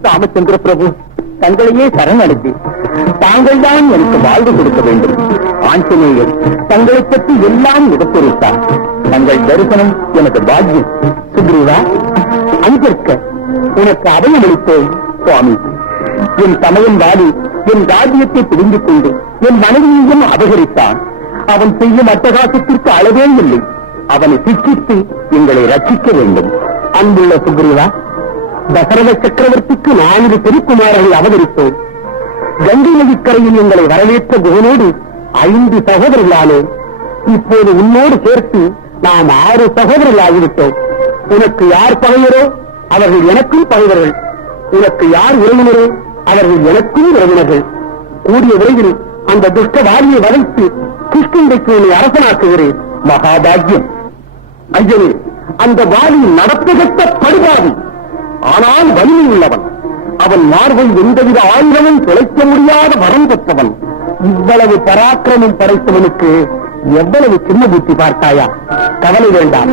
ராமச்சந்திர பிரபு தங்களையே சரணடைந்து தாங்கள் தான் எனக்கு வாழ்வு கொடுக்க வேண்டும். ஆஞ்சநேயர் தங்களை பற்றி எல்லாம் எடுத்துரைத்தார். தங்கள் தரிசனம் எனக்கு பாக்கியம். சுக்ரீவா, அங்கிருக்க உனக்கு அபயமளித்தோம் சுவாமி. என் தமையன் வாலி என் ராஜ்யத்தை பிடிந்து கொண்டு என் மனைவியையும் அபகரித்தான். அவன் செய்யும் அட்டகாசத்திற்கு அளவே இல்லை. அவனை சிக்கித்து எங்களை ரட்சிக்க வேண்டும். அன்புள்ள சுக்ரீவா, தசரத சக்கரவர்த்திக்கு 4 திருக்குமாரரை அவதரித்தோம். கங்கை நதிக்கரையில் எங்களை வரவேற்ற குகனோடு 5 சகோதரர்களானோம். இப்போது உன்னோடு சேர்த்து நாம் 6 சகோதரர்கள் ஆகிவிட்டோம். உனக்கு யார் பகைவரோ அவர்கள் எனக்கும் பகைவர்கள். உனக்கு யார் உறவினரோ அவர்கள் எனக்கும் உறவினர்கள். கூடிய விரைவில் அந்த துஷ்ட வாலியை வளைத்து கிருஷ்ணந்தைக்கு உன்னை அரசனாக்குகிறேன். மகாபாகியம். ஐயனே, அந்த வாலி நடப்பகத்த படுபாவி, ஆனால் வலிமை உள்ளவன். அவன் மார்பை எந்தவித ஆயுதமும் தொலைக்க முடியாத வரம் பெற்றவன். இவ்வளவு பராக்கிரமம் படைத்தவனுக்கு எவ்வளவு சின்ன புத்தி பார்த்தாயா? கவலை வேண்டாம்,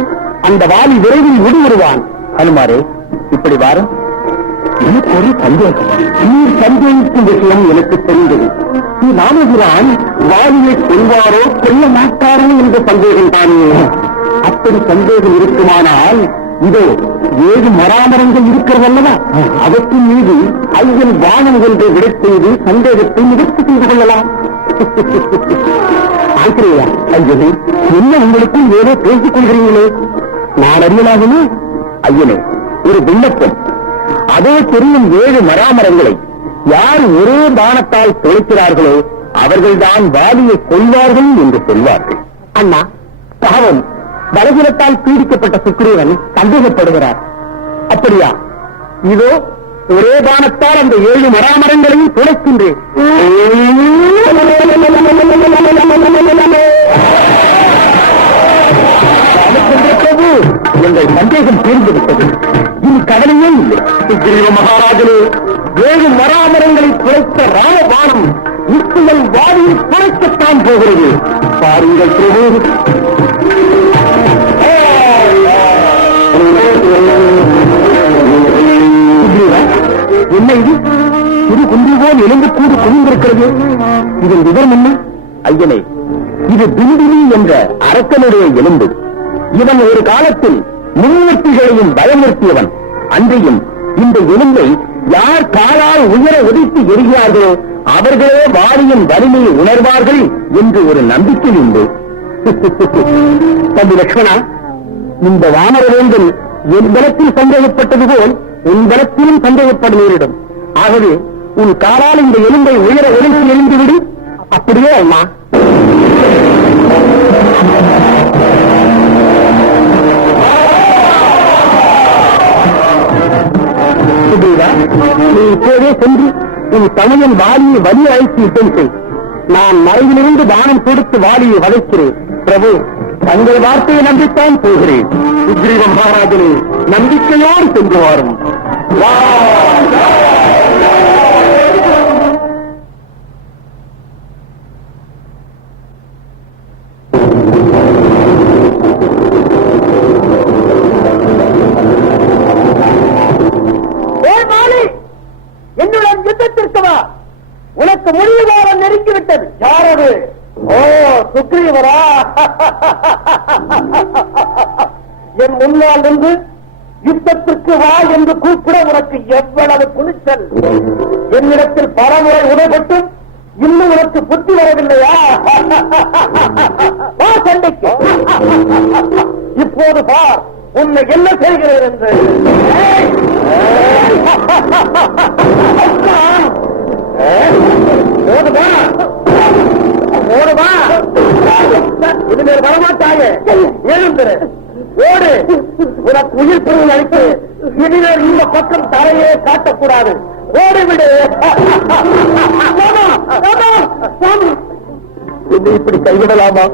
அந்த வாலி விரைவில் விடுவிடுவான். அனுமாரே, இப்படி வாரும். எனக்கு ஒரு சந்தேகம். நீ சந்தேகிக்கும் விஷயம் எனக்கு தெரிந்தது. நீ ராமபிரான் வாலியை கொள்வாரோ கொல்ல மாட்டாரோ என்ற சந்தேகம் தானே? அப்படி சந்தேகம் இருக்குமானால் இதோ 7 மராமரங்கள் இருக்கிறதல்லவா, அவற்றின் மீது ஐயன் வானம் ஒன்றை விட செய்து சந்தேகத்தை நிவர்த்தி செய்து கொள்ளலாம். ஆசிரியா, ஐயனே, என்ன உங்களுக்கும் ஏதோ பேசிக் கொள்கிறீங்களே? நான் அறியலாகுமே? ஐயனே, ஒரு விண்ணப்பம். அதோ தெரியும் 7 மராமரங்களை யார் ஒரே பானத்தால் தொலைக்கிறார்களோ அவர்கள்தான் வாலியை கொள்வார்கள் என்று சொல்வார்கள். அண்ணா, பாவம், பலவீனத்தால் பீடிக்கப்பட்ட சுக்ரீவன் சந்தேகப்படுகிறார். அப்படியா? இதோ ஒரே பானத்தால் அந்த 7 மராமரங்களையும் துளைக்கின்றேன். எங்கள் சந்தேகம் தீர்ந்துவிட்டது. இனி கடலையே இல்லை. சுக்ரீவ மகாராஜனே, 7 மராமரங்களை குறைத்த ராமபானம் நிச்சயம் வாரியை குறைக்கத்தான் போகிறது. பாருங்கள் பிரபு. என்ன இது? இது குன்று போல் எலும்பு கூடு குனிந்திருக்கிறது. இதன் விவரம் என்ன? ஐயனே, இது பிந்தினி என்ற அரசனுடைய எலும்பு. இவன் ஒரு காலத்தில் முன்வெற்றிகளையும் பயமுறுத்தியவன். அன்றையும் இந்த எலும்பை யார் காலால் உயர உதைத்து எரிகிறார்களோ அவர்களே வாலியின் வலிமையை உணர்வார்கள் என்று ஒரு நம்பிக்கை உண்டு. தம்பி லட்சுமணா, இந்த வானரவேந்தன் என் பலத்தில் சந்தேகப்பட்டது போல் உன் பலத்திலும் சந்தேகப்பட நேரிடும். ஆகவே உன் காலால் இந்த எலும்பை உயர உழைத்து எரிந்துவிடு. அப்படியே அம்மா. நீ இப்போதே சென்று உன் தமையன் வாலியை வலி அழைத்து யுத்தம் செய். நான் மறைவிலிருந்து தானம் கொடுத்து வாலியை வதைக்கிறேன். பிரபு, தங்கள் வார்த்தையை நம்பித்தான் போகிறேன். சுக்ரீவ மகாராஜனே, நம்பிக்கையோடு சென்று வாரும். என்னுடன் யுத்தத்திற்கு வா. உனக்கு முடிவு காலம் நெருங்கிவிட்டது. யாரது? ஓ, சுக்ரீவரா? என் முன்னால் இருந்து யுத்தத்திற்கு வா என்று கூப்பிட உனக்கு எவ்வளவு துணிச்சல்! என்னிடத்தில் பலமுறை உடைபட்டு இன்னும் உனக்கு புத்தி வரவில்லையா? வா சண்டைக்கு. இப்போது பார் உன்னை என்ன செய்கிறேன் என்று. இனிமேல் வரமாட்டாயே. எழுந்து ஓடு. உனக்கு உயிர் பொருள் அளித்து இனிமேல் இந்த பக்கம் தரையே காட்டக்கூடாது. ஓடிவிடு. இப்படி கைவிடலாமா?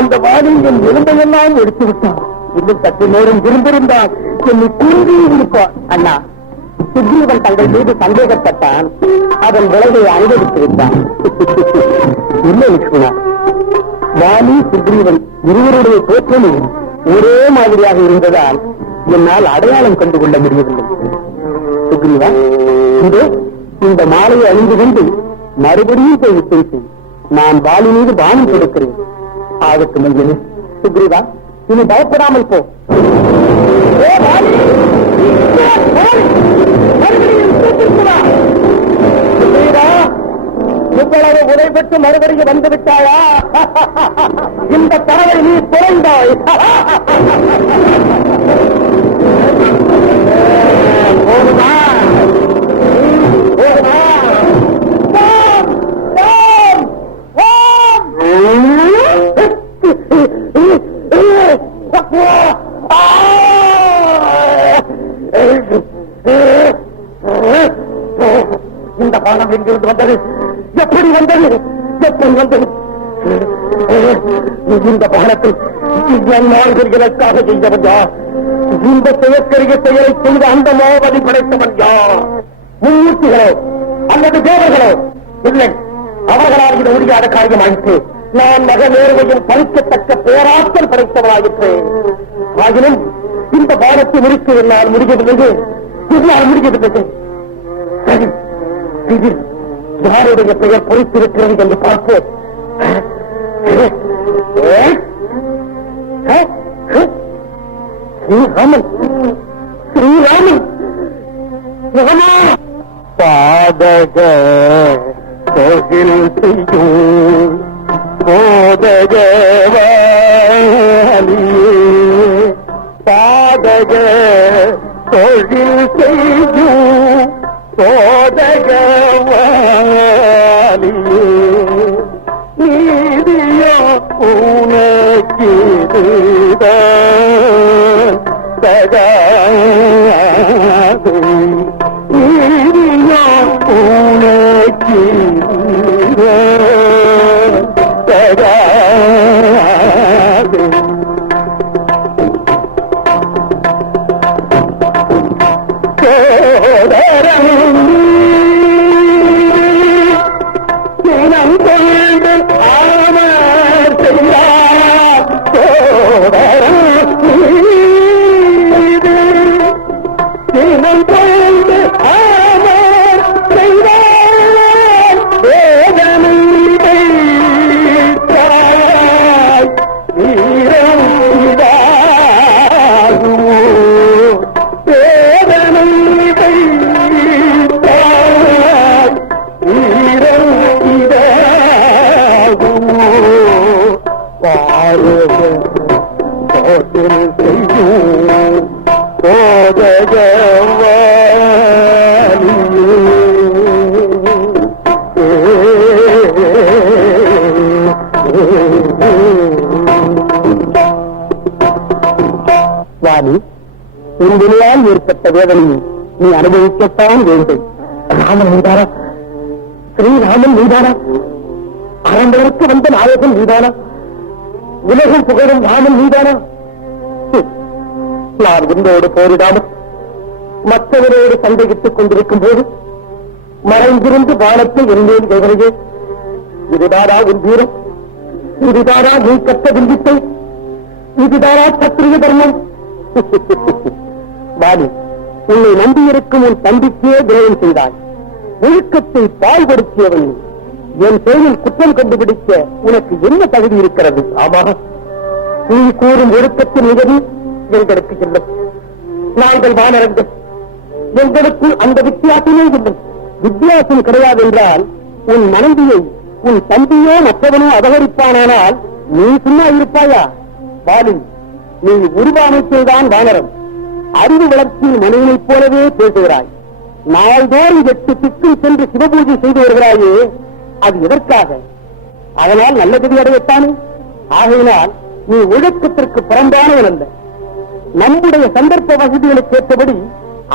அந்த வாணி என் எலும்பையெல்லாம் எடுத்து விட்டான். இன்னும் சற்று நேரம் விரும்பியிருந்தால் என்னை கூறி இருப்பான். அண்ணா, சுக்ரீவன் தங்கள் மீது சந்தேகப்பட்டான். அதன் விளைவை அனுபவித்து விட்டான். இல்லை லட்சுமணா, வாலி சுக்ரீவன் இருவருடைய தோற்றமும் ஒரே மாதிரியாக இருந்ததால் என்னால் அடையாளம் கண்டுகொள்ள முடியவில்லை. சுக்ரீவா, இதோ இந்த மாலையை அணிந்து கொண்டு மறுபடியும் போய் பேசி நான் வாலி மீது பானம் கொடுக்கிறேன். அதற்கு மையனே சுக்ரீவா, இனி பயப்படாமல் போ. ஏ வாலி, மறுபடியும் சுக்ரீவா, இவ்வளவு உடைபெற்று மறுபடியும் வந்து விட்டாயா? இந்த பறவை நீ குறைந்தாய். போதுமா போதுமா? இந்த பானம் எங்கிருந்து வந்தது? எப்படி வந்தது? எப்படி வந்தது? இந்த பானத்தை எனக்காக செய்தவன் யார்? இந்த செயற்கரிய செயலை செய்த அந்த மோபதி படைத்தவன் யார்? மும்மூர்த்திகளோ அல்லது தேவர்களோ? இல்லை, அவர்களால் இது முடியாத காரியமாயிற்று. நான் மக நேர்மையில் பறிக்கத்தக்க பேராற்றல் படைத்தவனாயிற்று. ஆகினும் இந்த பானத்தை முடிக்க என்னால் முடியவில்லை. என்னால் முடியவில்லை. இதில் யாருடைய பெயர் பொறித்திருக்கிறது என்று பார்ப்போம். ஸ்ரீராமன், ஸ்ரீராமன். பாதக கோகில் செய்யும் போதகவாலியே, பாதக தொழில் செய்யும் போதகவாலியே, நீதியோ உனக்கிதுதான் தகாது, நீதியோ உனக்கிதுதான் தகாது. வாலி, உன்னால் ஏற்பட்ட வேதனையை நீ அனுபவிக்கத்தான் வேண்டும். ராமன் நீதானா? ஸ்ரீராமன் நீதானா? அரண்டருக்கு வந்த நாயகன் நீதானா? உலகம் புகழும் ராமன் நீதானா? நான் உன்னோடு போரிடாமல் மற்றவரோடு சண்டையிட்டுக் கொண்டிருக்கும் போது மறைந்திருந்து வானத்தை எண்ணேன் எவரையே. இதுதானா உன் வீரம்? இதுதானா நீ கற்ற விந்தித்தை? இதுதானா சத்திரிய தர்மம்? வாலி, உன்னை நம்பியிருக்கும் உன் தம்பிக்கே துரோகம் செய்தாய். ஒழுக்கத்தை பாழ்படுத்தியவன் என் செயலில் குற்றம் கண்டுபிடிக்க உனக்கு என்ன தகுதி இருக்கிறது? ஆமா, நீ கூறும் ஒழுக்கத்தின் நிகழ்வு எங்களுக்கு இல்லை. நாங்கள் வானரங்கள், எங்களுக்குள் அந்த வித்தியாசமே இல்லை. வித்தியாசம் கிடையாது என்றால் உன் மனைவியை உன் தம்பியோ மற்றவனோ அபகரிப்பானால் நீ சும்மா இருப்பாயா? வாலி, நீ உருவாமைப்பில்தான் வானரம். அறிவு வளர்ச்சியில் மனிதனைப் போலவே பேசுகிறாய். நாள்தோறும் 8 திக்கும் சென்று சிவபூஜை செய்து வருகிறாயே, அது எதற்காக? அதனால் நல்ல கதி அடையத்தானே. ஆகையினால் நீ ஒழுக்கத்திற்கு புறம்பானவன் அல்ல. நம்முடைய சந்தர்ப்ப வசதிகளுக்கு ஏற்றபடி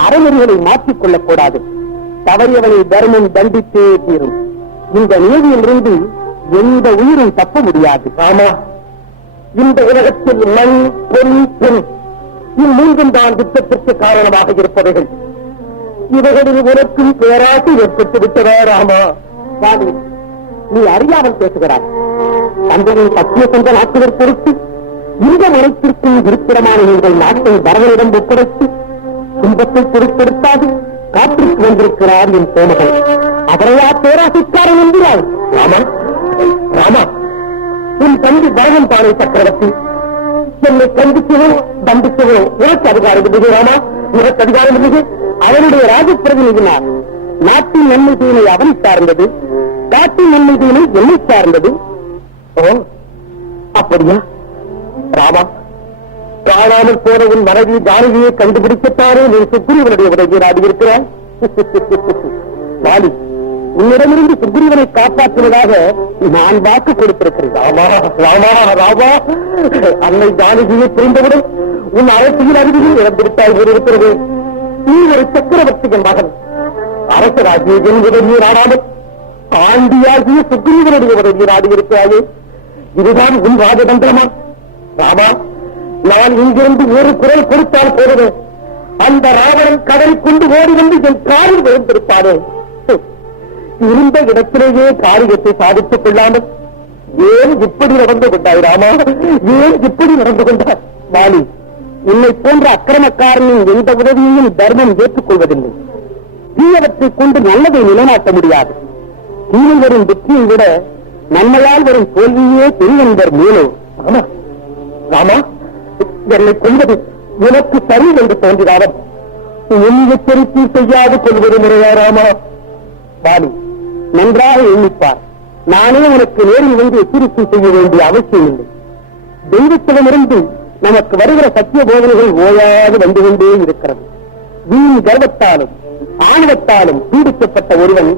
அறநெறிகளை மாற்றிக் கொள்ளக் கூடாது. தவறியவனை தர்மம் தண்டித்தே தீரும். இந்த நீதியிலிருந்து எந்த உயிரும் தப்ப முடியாது. ஆமா, இந்த உலகத்தில் மண், பொன், பெண் இம்மூன்றும் தான் யுத்தத்திற்கு காரணமாக இருப்பவைகள். இவைகளில் உனக்கும் பேராட்டு ஏற்பட்டு விட்டதா ராமா? வாலி, நீ அறியாமல் பேசுகிறாய். தந்தையின் சத்திய கொண்ட நாட்டுவர் பொறுத்து இந்த மனத்திற்கும் இருப்பிடமான உங்கள் நாட்டை பரவனிடம் ஒப்படைத்து துன்பத்தை பொருட்படுத்தாது காப்பிற்கு வந்திருக்கிறார் என் கோமகன். அவரையா பேராசிக்காரன் என்கிறார். ராமா, ராமா, உன் தம்பி பரதன் பானை சக்கரவர்த்தி என்னை கண்டிக்கவோ தண்டிக்கவோ உனக்கு அதிகாரம் இருந்தது. ராமா, உனக்கு அதிகாரம் இருந்தது. அவனுடைய ராஜப்பிரதிநிதினார். நாட்டின் நன்மை தீமை அவனை சார்ந்தது, காட்டின் நன்மை தீமை என்னை சார்ந்தது. ஓ, அப்படியா? ராமா, காணாமல் போன உன் மனைவி ஜானகியை கண்டுபிடிக்கத்தானே நீ சுக்ரீவனுடைய உதவியை நாடியிருக்கிறாய். வாலி, உன்னிடமிருந்து சுக்ரீவனை காப்பாற்றுவதாக நான் வாக்கு கொடுத்திருக்கிறேன். ராமா, ராமா, ராமா, அன்னை ஜானகியை புரிந்தவுடன் உன் அரசியல் அறிவியில் இறந்துவிட்டால் இருக்கிறது. நீ ஒரு சக்கரவர்த்தியின் மகன். அரசராஜ்யம் உதவியை நாடாமல் ஆண்டியாகிய சுக்ரீவனுடைய உதவியை நாடியிருக்கிறாயே. இதுதான் உன் ராஜதந்திரமா? ராமா, நான் இங்கிருந்து ஒரு குரல் கொடுத்தால் போறது, அந்த ராவணன் கடலை கொண்டு ஓடி வந்து என் காரில் விழுந்திருப்பானே. இருந்த இடத்திலேயே காரியத்தை சாதித்துக் கொள்ளாமல் ஏன் இப்படி நடந்து கொண்டாய் ராமா? ஏன் இப்படி நடந்து கொண்டாய்? வாலி, உன்னை போன்ற அக்கிரமக்காரனின் எந்த உதவியையும் தர்மம் ஏற்றுக்கொள்வதில்லை. தீயவற்றை கொண்டு நல்லதை நிலைநாட்ட முடியாது. தீமை வரும் வெற்றியை விட நன்மையால் வரும் தோல்வியே பெரியவர் மேலோ. ராமா, ராமா, என்னை கொள்வது உனக்கு சரி என்று தோன்றினாலும் உன் எச்சரிக்கை செய்யாது கொள்வது முறையா ராமா? வாலி, நன்றாக எண்ணிப்பார். நானே உனக்கு நேரில் வந்து எச்சரிக்கை செய்ய வேண்டிய அவசியம் இல்லை. தெய்வத்திடமிருந்து நமக்கு வருகிற சத்திய போதனைகள் ஓயாது வந்து கொண்டே இருக்கிறது. வீண் கர்வத்தாலும் ஆணவத்தாலும் பீடிக்கப்பட்ட ஒருவன்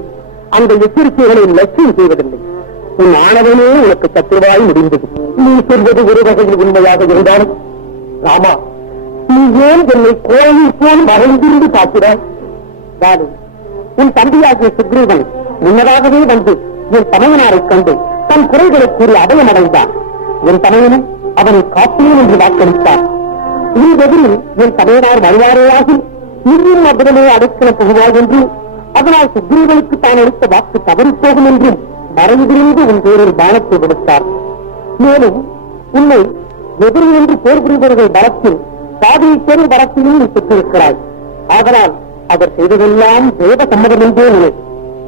அந்த எச்சரிக்கைகளை லட்சியம் செய்வதில்லை. உன் ஆணவமே உனக்கு சத்துருவாய் முடிந்தது. நீ சொல்வது ஒரு வகையில் உண்மையாக இருந்தாலும் ராமா, நீ ஏன் என்னை கோயில் போல் மறைந்திருந்து பார்க்கிறாய்? வாலி, உன் தம்பியாகிய சுக்ரீவன் முன்னதாகவே வந்து என் தமையனாரைக் கண்டு தன் குறைகளை கூறி அபயமடைந்தான். என் தமையனும் அவனை காப்பேன் என்று வாக்களித்தார். இவ்வெதிரில் என் தமையனார் வருவாரேயாகி இன்னும் அவ்விடமே அடைக்கல புகுவார் என்று, அதனால் சுக்ரீவனுக்கு தான் அளித்த வாக்கு தவறிப்போகும் என்றும் மறைந்திருந்து உன் பேரில் பானத்தை விடுத்தார். மேலும் உன்னை எதிரி என்று போர் புரிபவர்கள் பலத்தில் பாதையை பெரும் பலத்தையும் நீ பெற்றிருக்கிறாய். ஆதலால் அவர் செய்ததெல்லாம் தேவ சம்மதம் என்றே நிலை.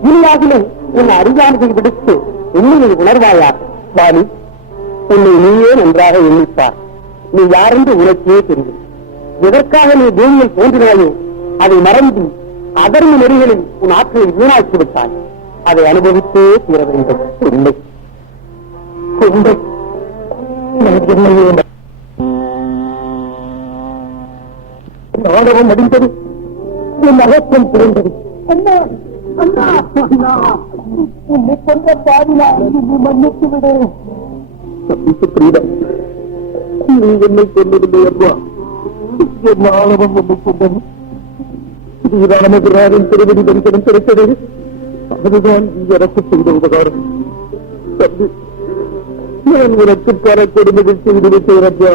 இனியாகிலும் உன் அறியாமையை விடுத்து உண்மையை உணர்வாயாக. வாலி, உன்னை நீயே நன்றாக எண்ணிப்பார். நீ யாரென்று உனக்கே தெரியும். எதற்காக நீ பூமியில் தோன்றினாயோ அதை மறந்து அதர்ம நெறிகளில் உன் ஆற்றலை வீணாக்கி விட்டாய். அதை அனுபவித்தே தீர வேண்டும். உண்மை உண்மை. நாடகம் அடிந்தது, என் அகத்தம் பிறந்தது. அண்ணா, அண்ணா, அண்ணா, உன்னை கொண்ட பாதிலா நீ மன்னித்து விடு. நீ என்னை கொண்டதில்லை அப்பா, என் ஆணவம் என்னை கொண்டது. ஸ்ரீராமபிரானின் திருவடி தரிசனம் கிடைத்தது. அதுதான் நீ எனக்கு செய்த உபகாரம். தம்பி, நான் உனக்கு பல கொடுமைகள் செய்து விட்டேன் அப்பா.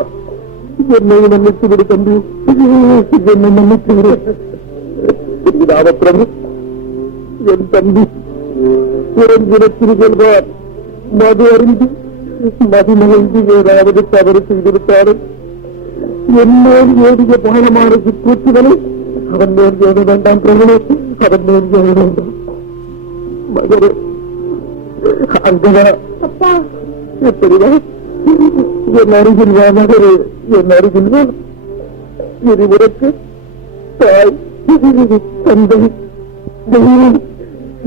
என்னை மன்னித்து விடு தம்பி, என்னை மன்னித்து விடு. ராமபிரபு, என் தம்பி இறந்திடத்தில் செல்வார். மது அறிந்து மதிமகிழ்ந்து ஏதாவது தவறு செய்திருத்தாரும் என்னோடு ஏறிய பாலமான சிக்கூற்றுகளை அவன் மேல் ஏற வேண்டாம் பிரபுவே, அவன் மேல் ஏற வேண்டாம். மகரே, அங்கவா எப்படிவா? என் அருகில் வா மகரே, என் அருகில் வா. இது உனக்கு தாய், தந்தை, தெய்வம்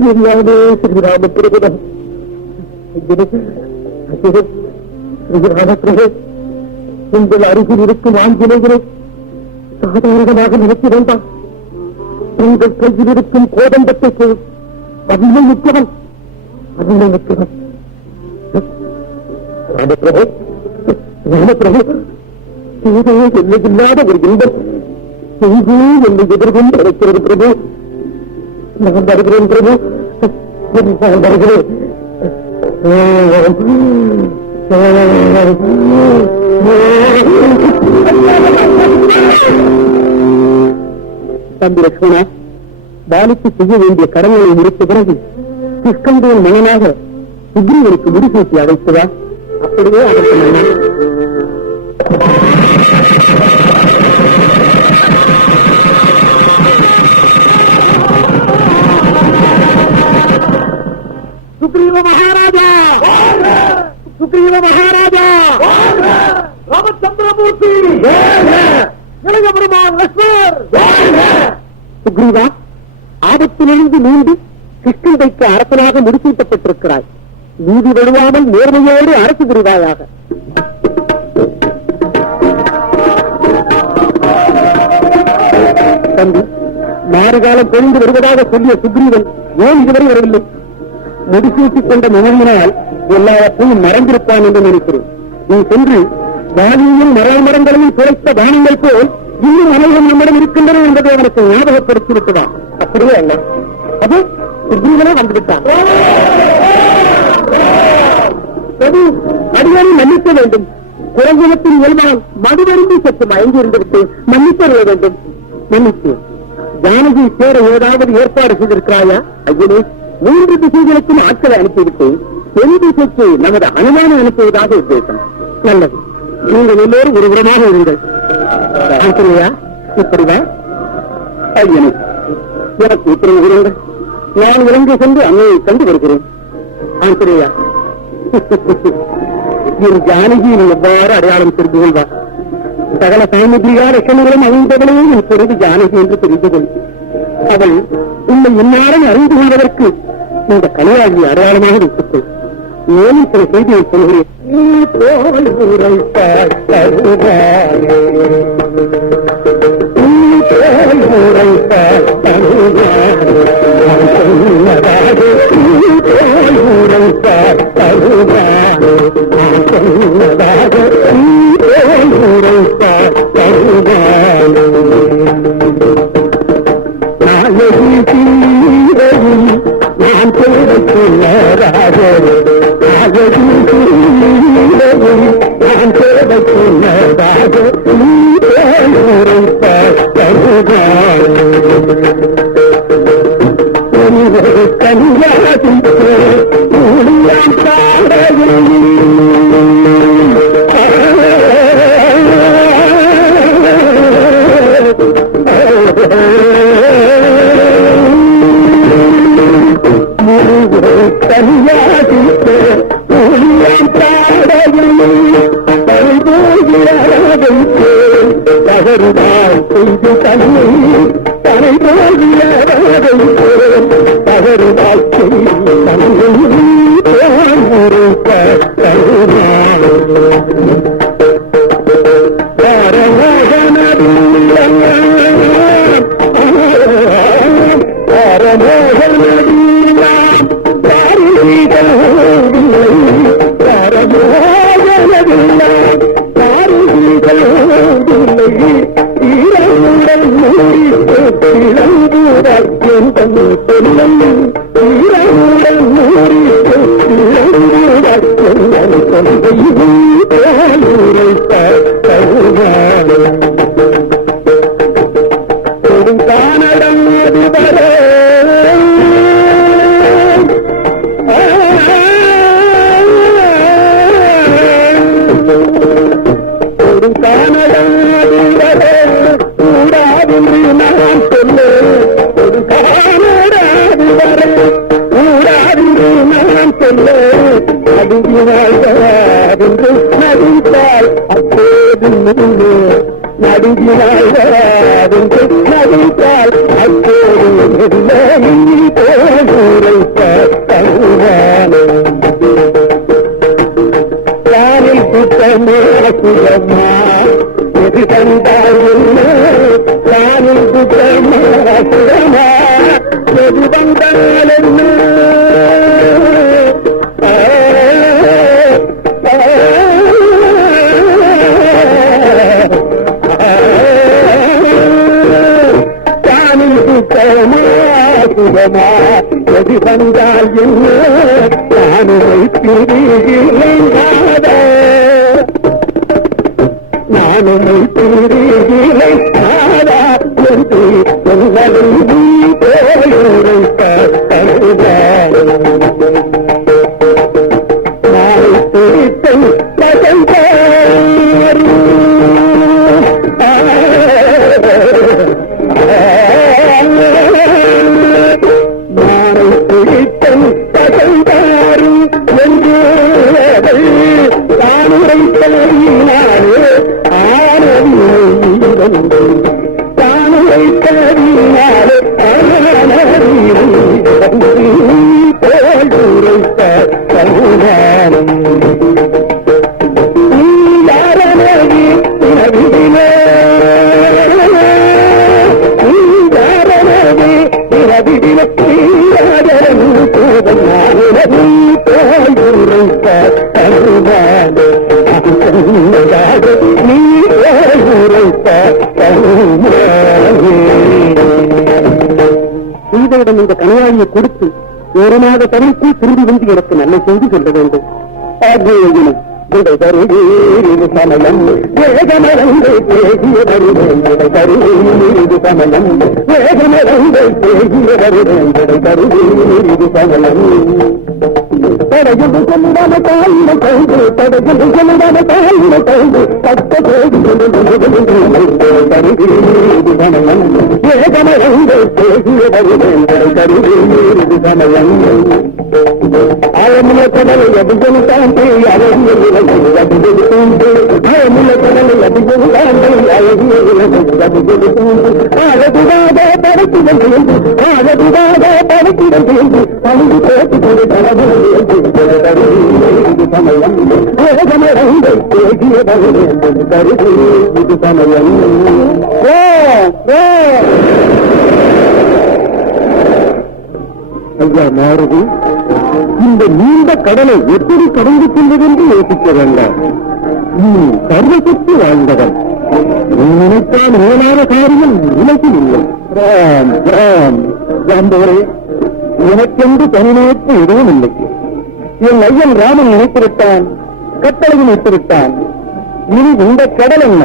எல்லாமே ஸ்ரீராமபிரபுதான். ஸ்ரீராமபிரபு, உங்கள் அருகில் இருக்கும் ஆஞ்சநேயரை சாதாரணமாக நினைக்க வேண்டாம். உங்கள் கையில் இருக்கும் கோதம்பத்தை வலிமை மிக்கவன், வலிமை மிக்கவன். ராமபிரபு, ராமபிரபு, சீதையே எல்லையில்லாத ஒரு இன்பம் எங்கே என்னை எதிர்கொண்டு இருக்கிறது பிரபு. நான் வருகிறேன் பிரபு, நான் வருகிறேன். தம்பி லட்சுமணா, பாலிக்கு செய்ய வேண்டிய கடன்களை முடித்த பிறகு கிருஷ்ணன் மகனாக சுக்ரீவனுக்கு முடிசூட்டி அழைத்ததா? அப்படியே அதற்கு மன்னன் மகாராஜா, சுக்ரீவ மகாராஜா, ராமச்சந்திரமூர்த்தி, இளைய பெருமான் லட்சுமர். சுக்ரீவா, ஆபத்திலிருந்து நீண்டு கிருஷ்ணந்தைக்கு அரசனாக முடிசூட்டப்பட்டிருக்கிறாய். நீதி வழுவாமல் நேர்மையோடு அரசு புரிவாயாக. தம்பி, மாறுகாலம் பொழிந்து வருவதாக சொல்லிய சுக்ரீவன் ஏன் இதுவரை வரவில்லை? முடிசூட்டிக் கொண்ட மகனினால் எல்லாவற்றையும் மறைந்திருப்பான் என்று நினைக்கிறேன். நீ சென்று வாலியையும் மரங்களையும் குறைத்த தானங்கள் போல் இன்னும் அனைவரும் நம்மிடம் இருக்கின்றன என்பதை அவனுக்கு ஞாபகப்படுத்தி விட்டுதான். அப்படியே அல்ல, அது சுக்ரீவனே வந்துவிட்டான். அடியாரை மன்னிக்க வேண்டும். குரங்குணத்தின் இயல்பால் மதுவருந்தி சற்று மயங்கி இருந்துவிட்டு மன்னிக்க வேண்டும். மன்னித்து ஜானகி சேர ஏதாவது ஏற்பாடு செய்திருக்கிறாயா? ஐயனே, 3 திசைகளுக்கும் ஆட்களை அனுப்பிவிட்டேன். தென் திசைக்கு நமது அனுமானம் அனுப்புவதாக உத்தேசம். நல்லது, நீங்கள் எல்லோரும் ஒரு விதமாக இருங்கள். இப்படிவா? ஐயனே, எனக்கு உத்தரவு விடுங்கள். நான் இலங்கை சென்று அன்னையை கண்டு வருகிறேன். ஆந்திரையா, என் ஜானகியை எவ்வாறு அடையாளம் தெரிந்து கொள்வார்? சகல சாமுதிரியா லட்சணங்களும் அமைந்தவளையும் என் பொருது ஜானகி என்று தெரிந்து கொள். அவள் உண்மை இன்னாரை அறிந்து கொள்வதற்கு இந்த கலையாளி அடையாளமாக வைத்துக்கொள். மேலும் சில செய்தியை சொல்கிறேன். நான் தேவைக்குள்ளதாக நான் தேவைக்குள்ளதாக கன்னியாசி மாறை பிடித்தன் பசந்தாரும் ஒரு மாத தனிக்குள் திரும்பி வந்து எனக்கு நன்மை செய்து கொள்ள வேண்டும். சமயம் வேகமலந்து பேசிய வருவேன் தருவீது சமயம் வேகமலந்து பேசிய வருவேன் தருவீது சமயம் தடையது சொல்லுதான தாயின கைது தடையது சொல்லுதான தாயின கைது பத்த பேசி தருவீது சமயம் வேகமலந்து பேசிய வருவேன் தருவீது சமயம் ஆழமுள்ள கடலை அதிகம் தாண்டி அழகிய விலகு அதிகம் தூண்டு ஆழமுள்ள கடலை அதிகம் தாண்டி அழகிய விலகு அதிகம் தூண்டு அழகுவாக படைக்கிடம் சேர்ந்து அழகுவாக படைக்கிடம் சேர்ந்து அழுது பேசிக்கொண்டு தருவது சமயம் வேகமடைந்து பேசிய தருவது இது சமயம். ஐயா மாறுது, இந்த நீண்ட கடலை எப்படி கடந்து செல்வது என்று யோசிக்க வேண்டாம். நீ சர்வசக்தி வாழ்ந்தவன், நீ நினைத்தால் மேலான காரியம் உலகில் இல்லை. ராம் ராம் ஜாம்பவரே, எனக்கென்று தனிநேற்று எதுவும் இல்லை. என் ஐயன் ராமன் நினைத்திருத்தான், கட்டளையும் இட்டிருத்தான். இனி இந்த கடல் என்ன?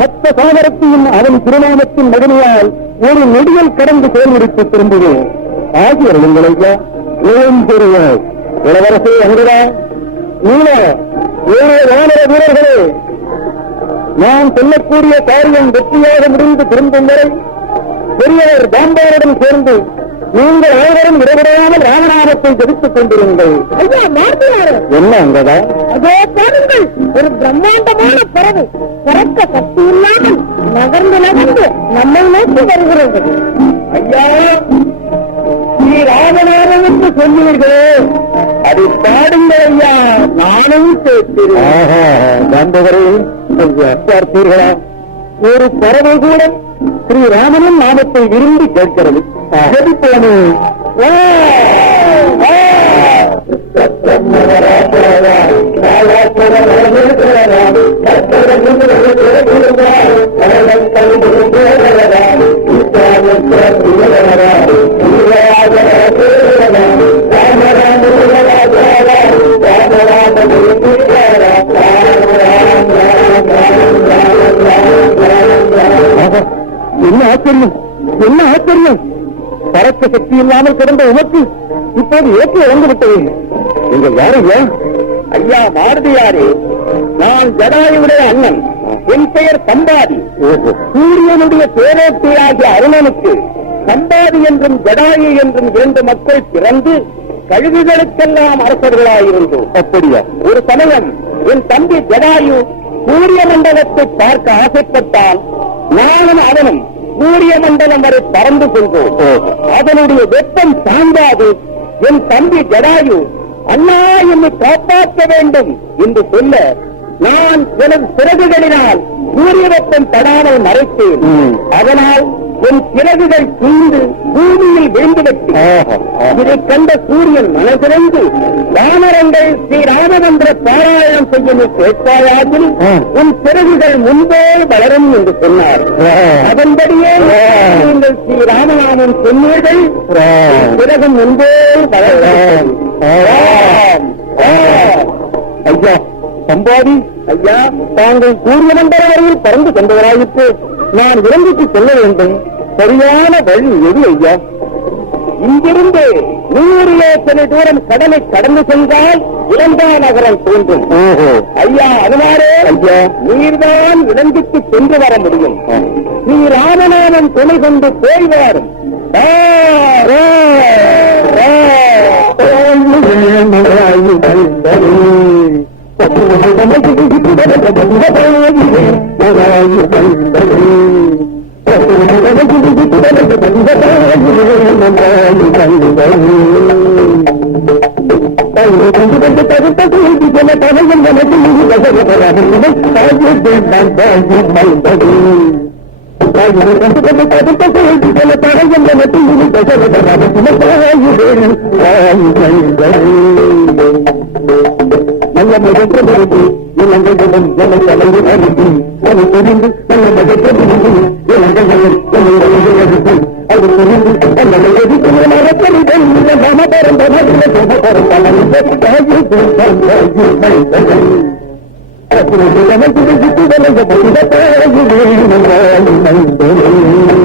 சத்த சாகரத்தையும் அவன் திருநாமத்தின் மகனையால் ஒரு நெடியல் கடந்து செயல்படுத்தி திரும்புவேன். ஆகியவர்களையா ஏன் பெறுவார் இளவரசே அங்குதா நீல ஏழு வானர வீரர்களே, நான் சொல்லக்கூடிய காரியம் வெற்றியாக முடிந்து திரும்பும் வரை பெரியவர் பாம்பாருடன் சேர்ந்து நீங்கள் அனைவரும் இடைவிடாமல் ராமநாமத்தை ஜெபித்துக் கொண்டிருங்கள். ஐயா மாற்றினாரு என்ன அங்கதா? அதே பாருங்கள், ஒரு பிரம்மாண்டமான பறவை பறக்க சக்தி இல்லாமல் நகர்ந்து நகர்ந்து நம்மை நோக்கி வருகிறது. ஐயா நீ ராமநாதன் என்று சொன்னீர்களே, அதை பாடுங்கள் ஐயா, நானும் கேட்கிறேன். பார்த்தீர்களா, ஒரு பறவை கூட ஸ்ரீராமனின் நாமத்தை விரும்பி கேட்கிறது. ஜெபிப்போமே. என்ன ஆச்சரியம், என்ன ஆச்சரியம்! பறக்க சக்தி இல்லாமல் கிடந்த உமக்கு இப்போது ஏற்று இறந்து விட்டது. நீங்கள் யாரையா? ஐயா மாருதியாரே, நான் ஜடாயுடைய அண்ணன். என் பெயர் சம்பாதி. சூரியனுடைய பேரோட்டியாகிய அருணனுக்கு சம்பாதி என்றும் ஜடாயு என்றும் இரண்டு மக்கள் பிறந்து கழுகுகளுக்கெல்லாம் அரசர்களாயிருந்தோம். அப்படியா? ஒரு சமயம் என் தம்பி ஜடாயு சூரிய மண்டலத்தை பார்க்க ஆசைப்பட்டால் நானும் அவனும் சூரிய மண்டலம் வரை பறந்து சென்றோம். அதனுடைய வெப்பம் தாங்காது என் தம்பி ஜடாயு அண்ணா என்னை காப்பாற்ற வேண்டும் என்று சொல்ல நான் எனது சிறகுகளினால் சூரிய வெப்பம் படாமல் மறைத்தேன். அதனால் என் சிறகுகள் தீண்டு பூமியில் விழுந்துவிட்டு இதை கண்ட சூரியன் மனதிறந்து வானரங்கள் ஸ்ரீராமச்சந்திர பாராயணம் செய்ய கேட்பாயாகில் உன் சிறகுகள் முன்பே வளரும் என்று சொன்னார். அதன்படியே நீங்கள் ஸ்ரீராமநாமன் சொன்னீர்கள், சிறகும் முன்பே வளரும். ஐயா சம்பாதி, ஐயா தாங்கள் சூரிய மண்டல வரையில் பறந்து சென்றவராயிற்று. நான் இலங்கைக்கு செல்ல வேண்டும், சரியான வழி எது ஐயா? இங்கிருந்து 100 ஏக்கர் தூரம் கடலை கடந்து சென்றால் இலங்கா நகரம் தோன்றும். ஐயா அதுமாரே ஐயா, நீர்தான் இலங்கைக்கு சென்று வர முடியும். நீ ராமநாதன் துணை கொண்டு போய் வரும். நல்ல Thank you.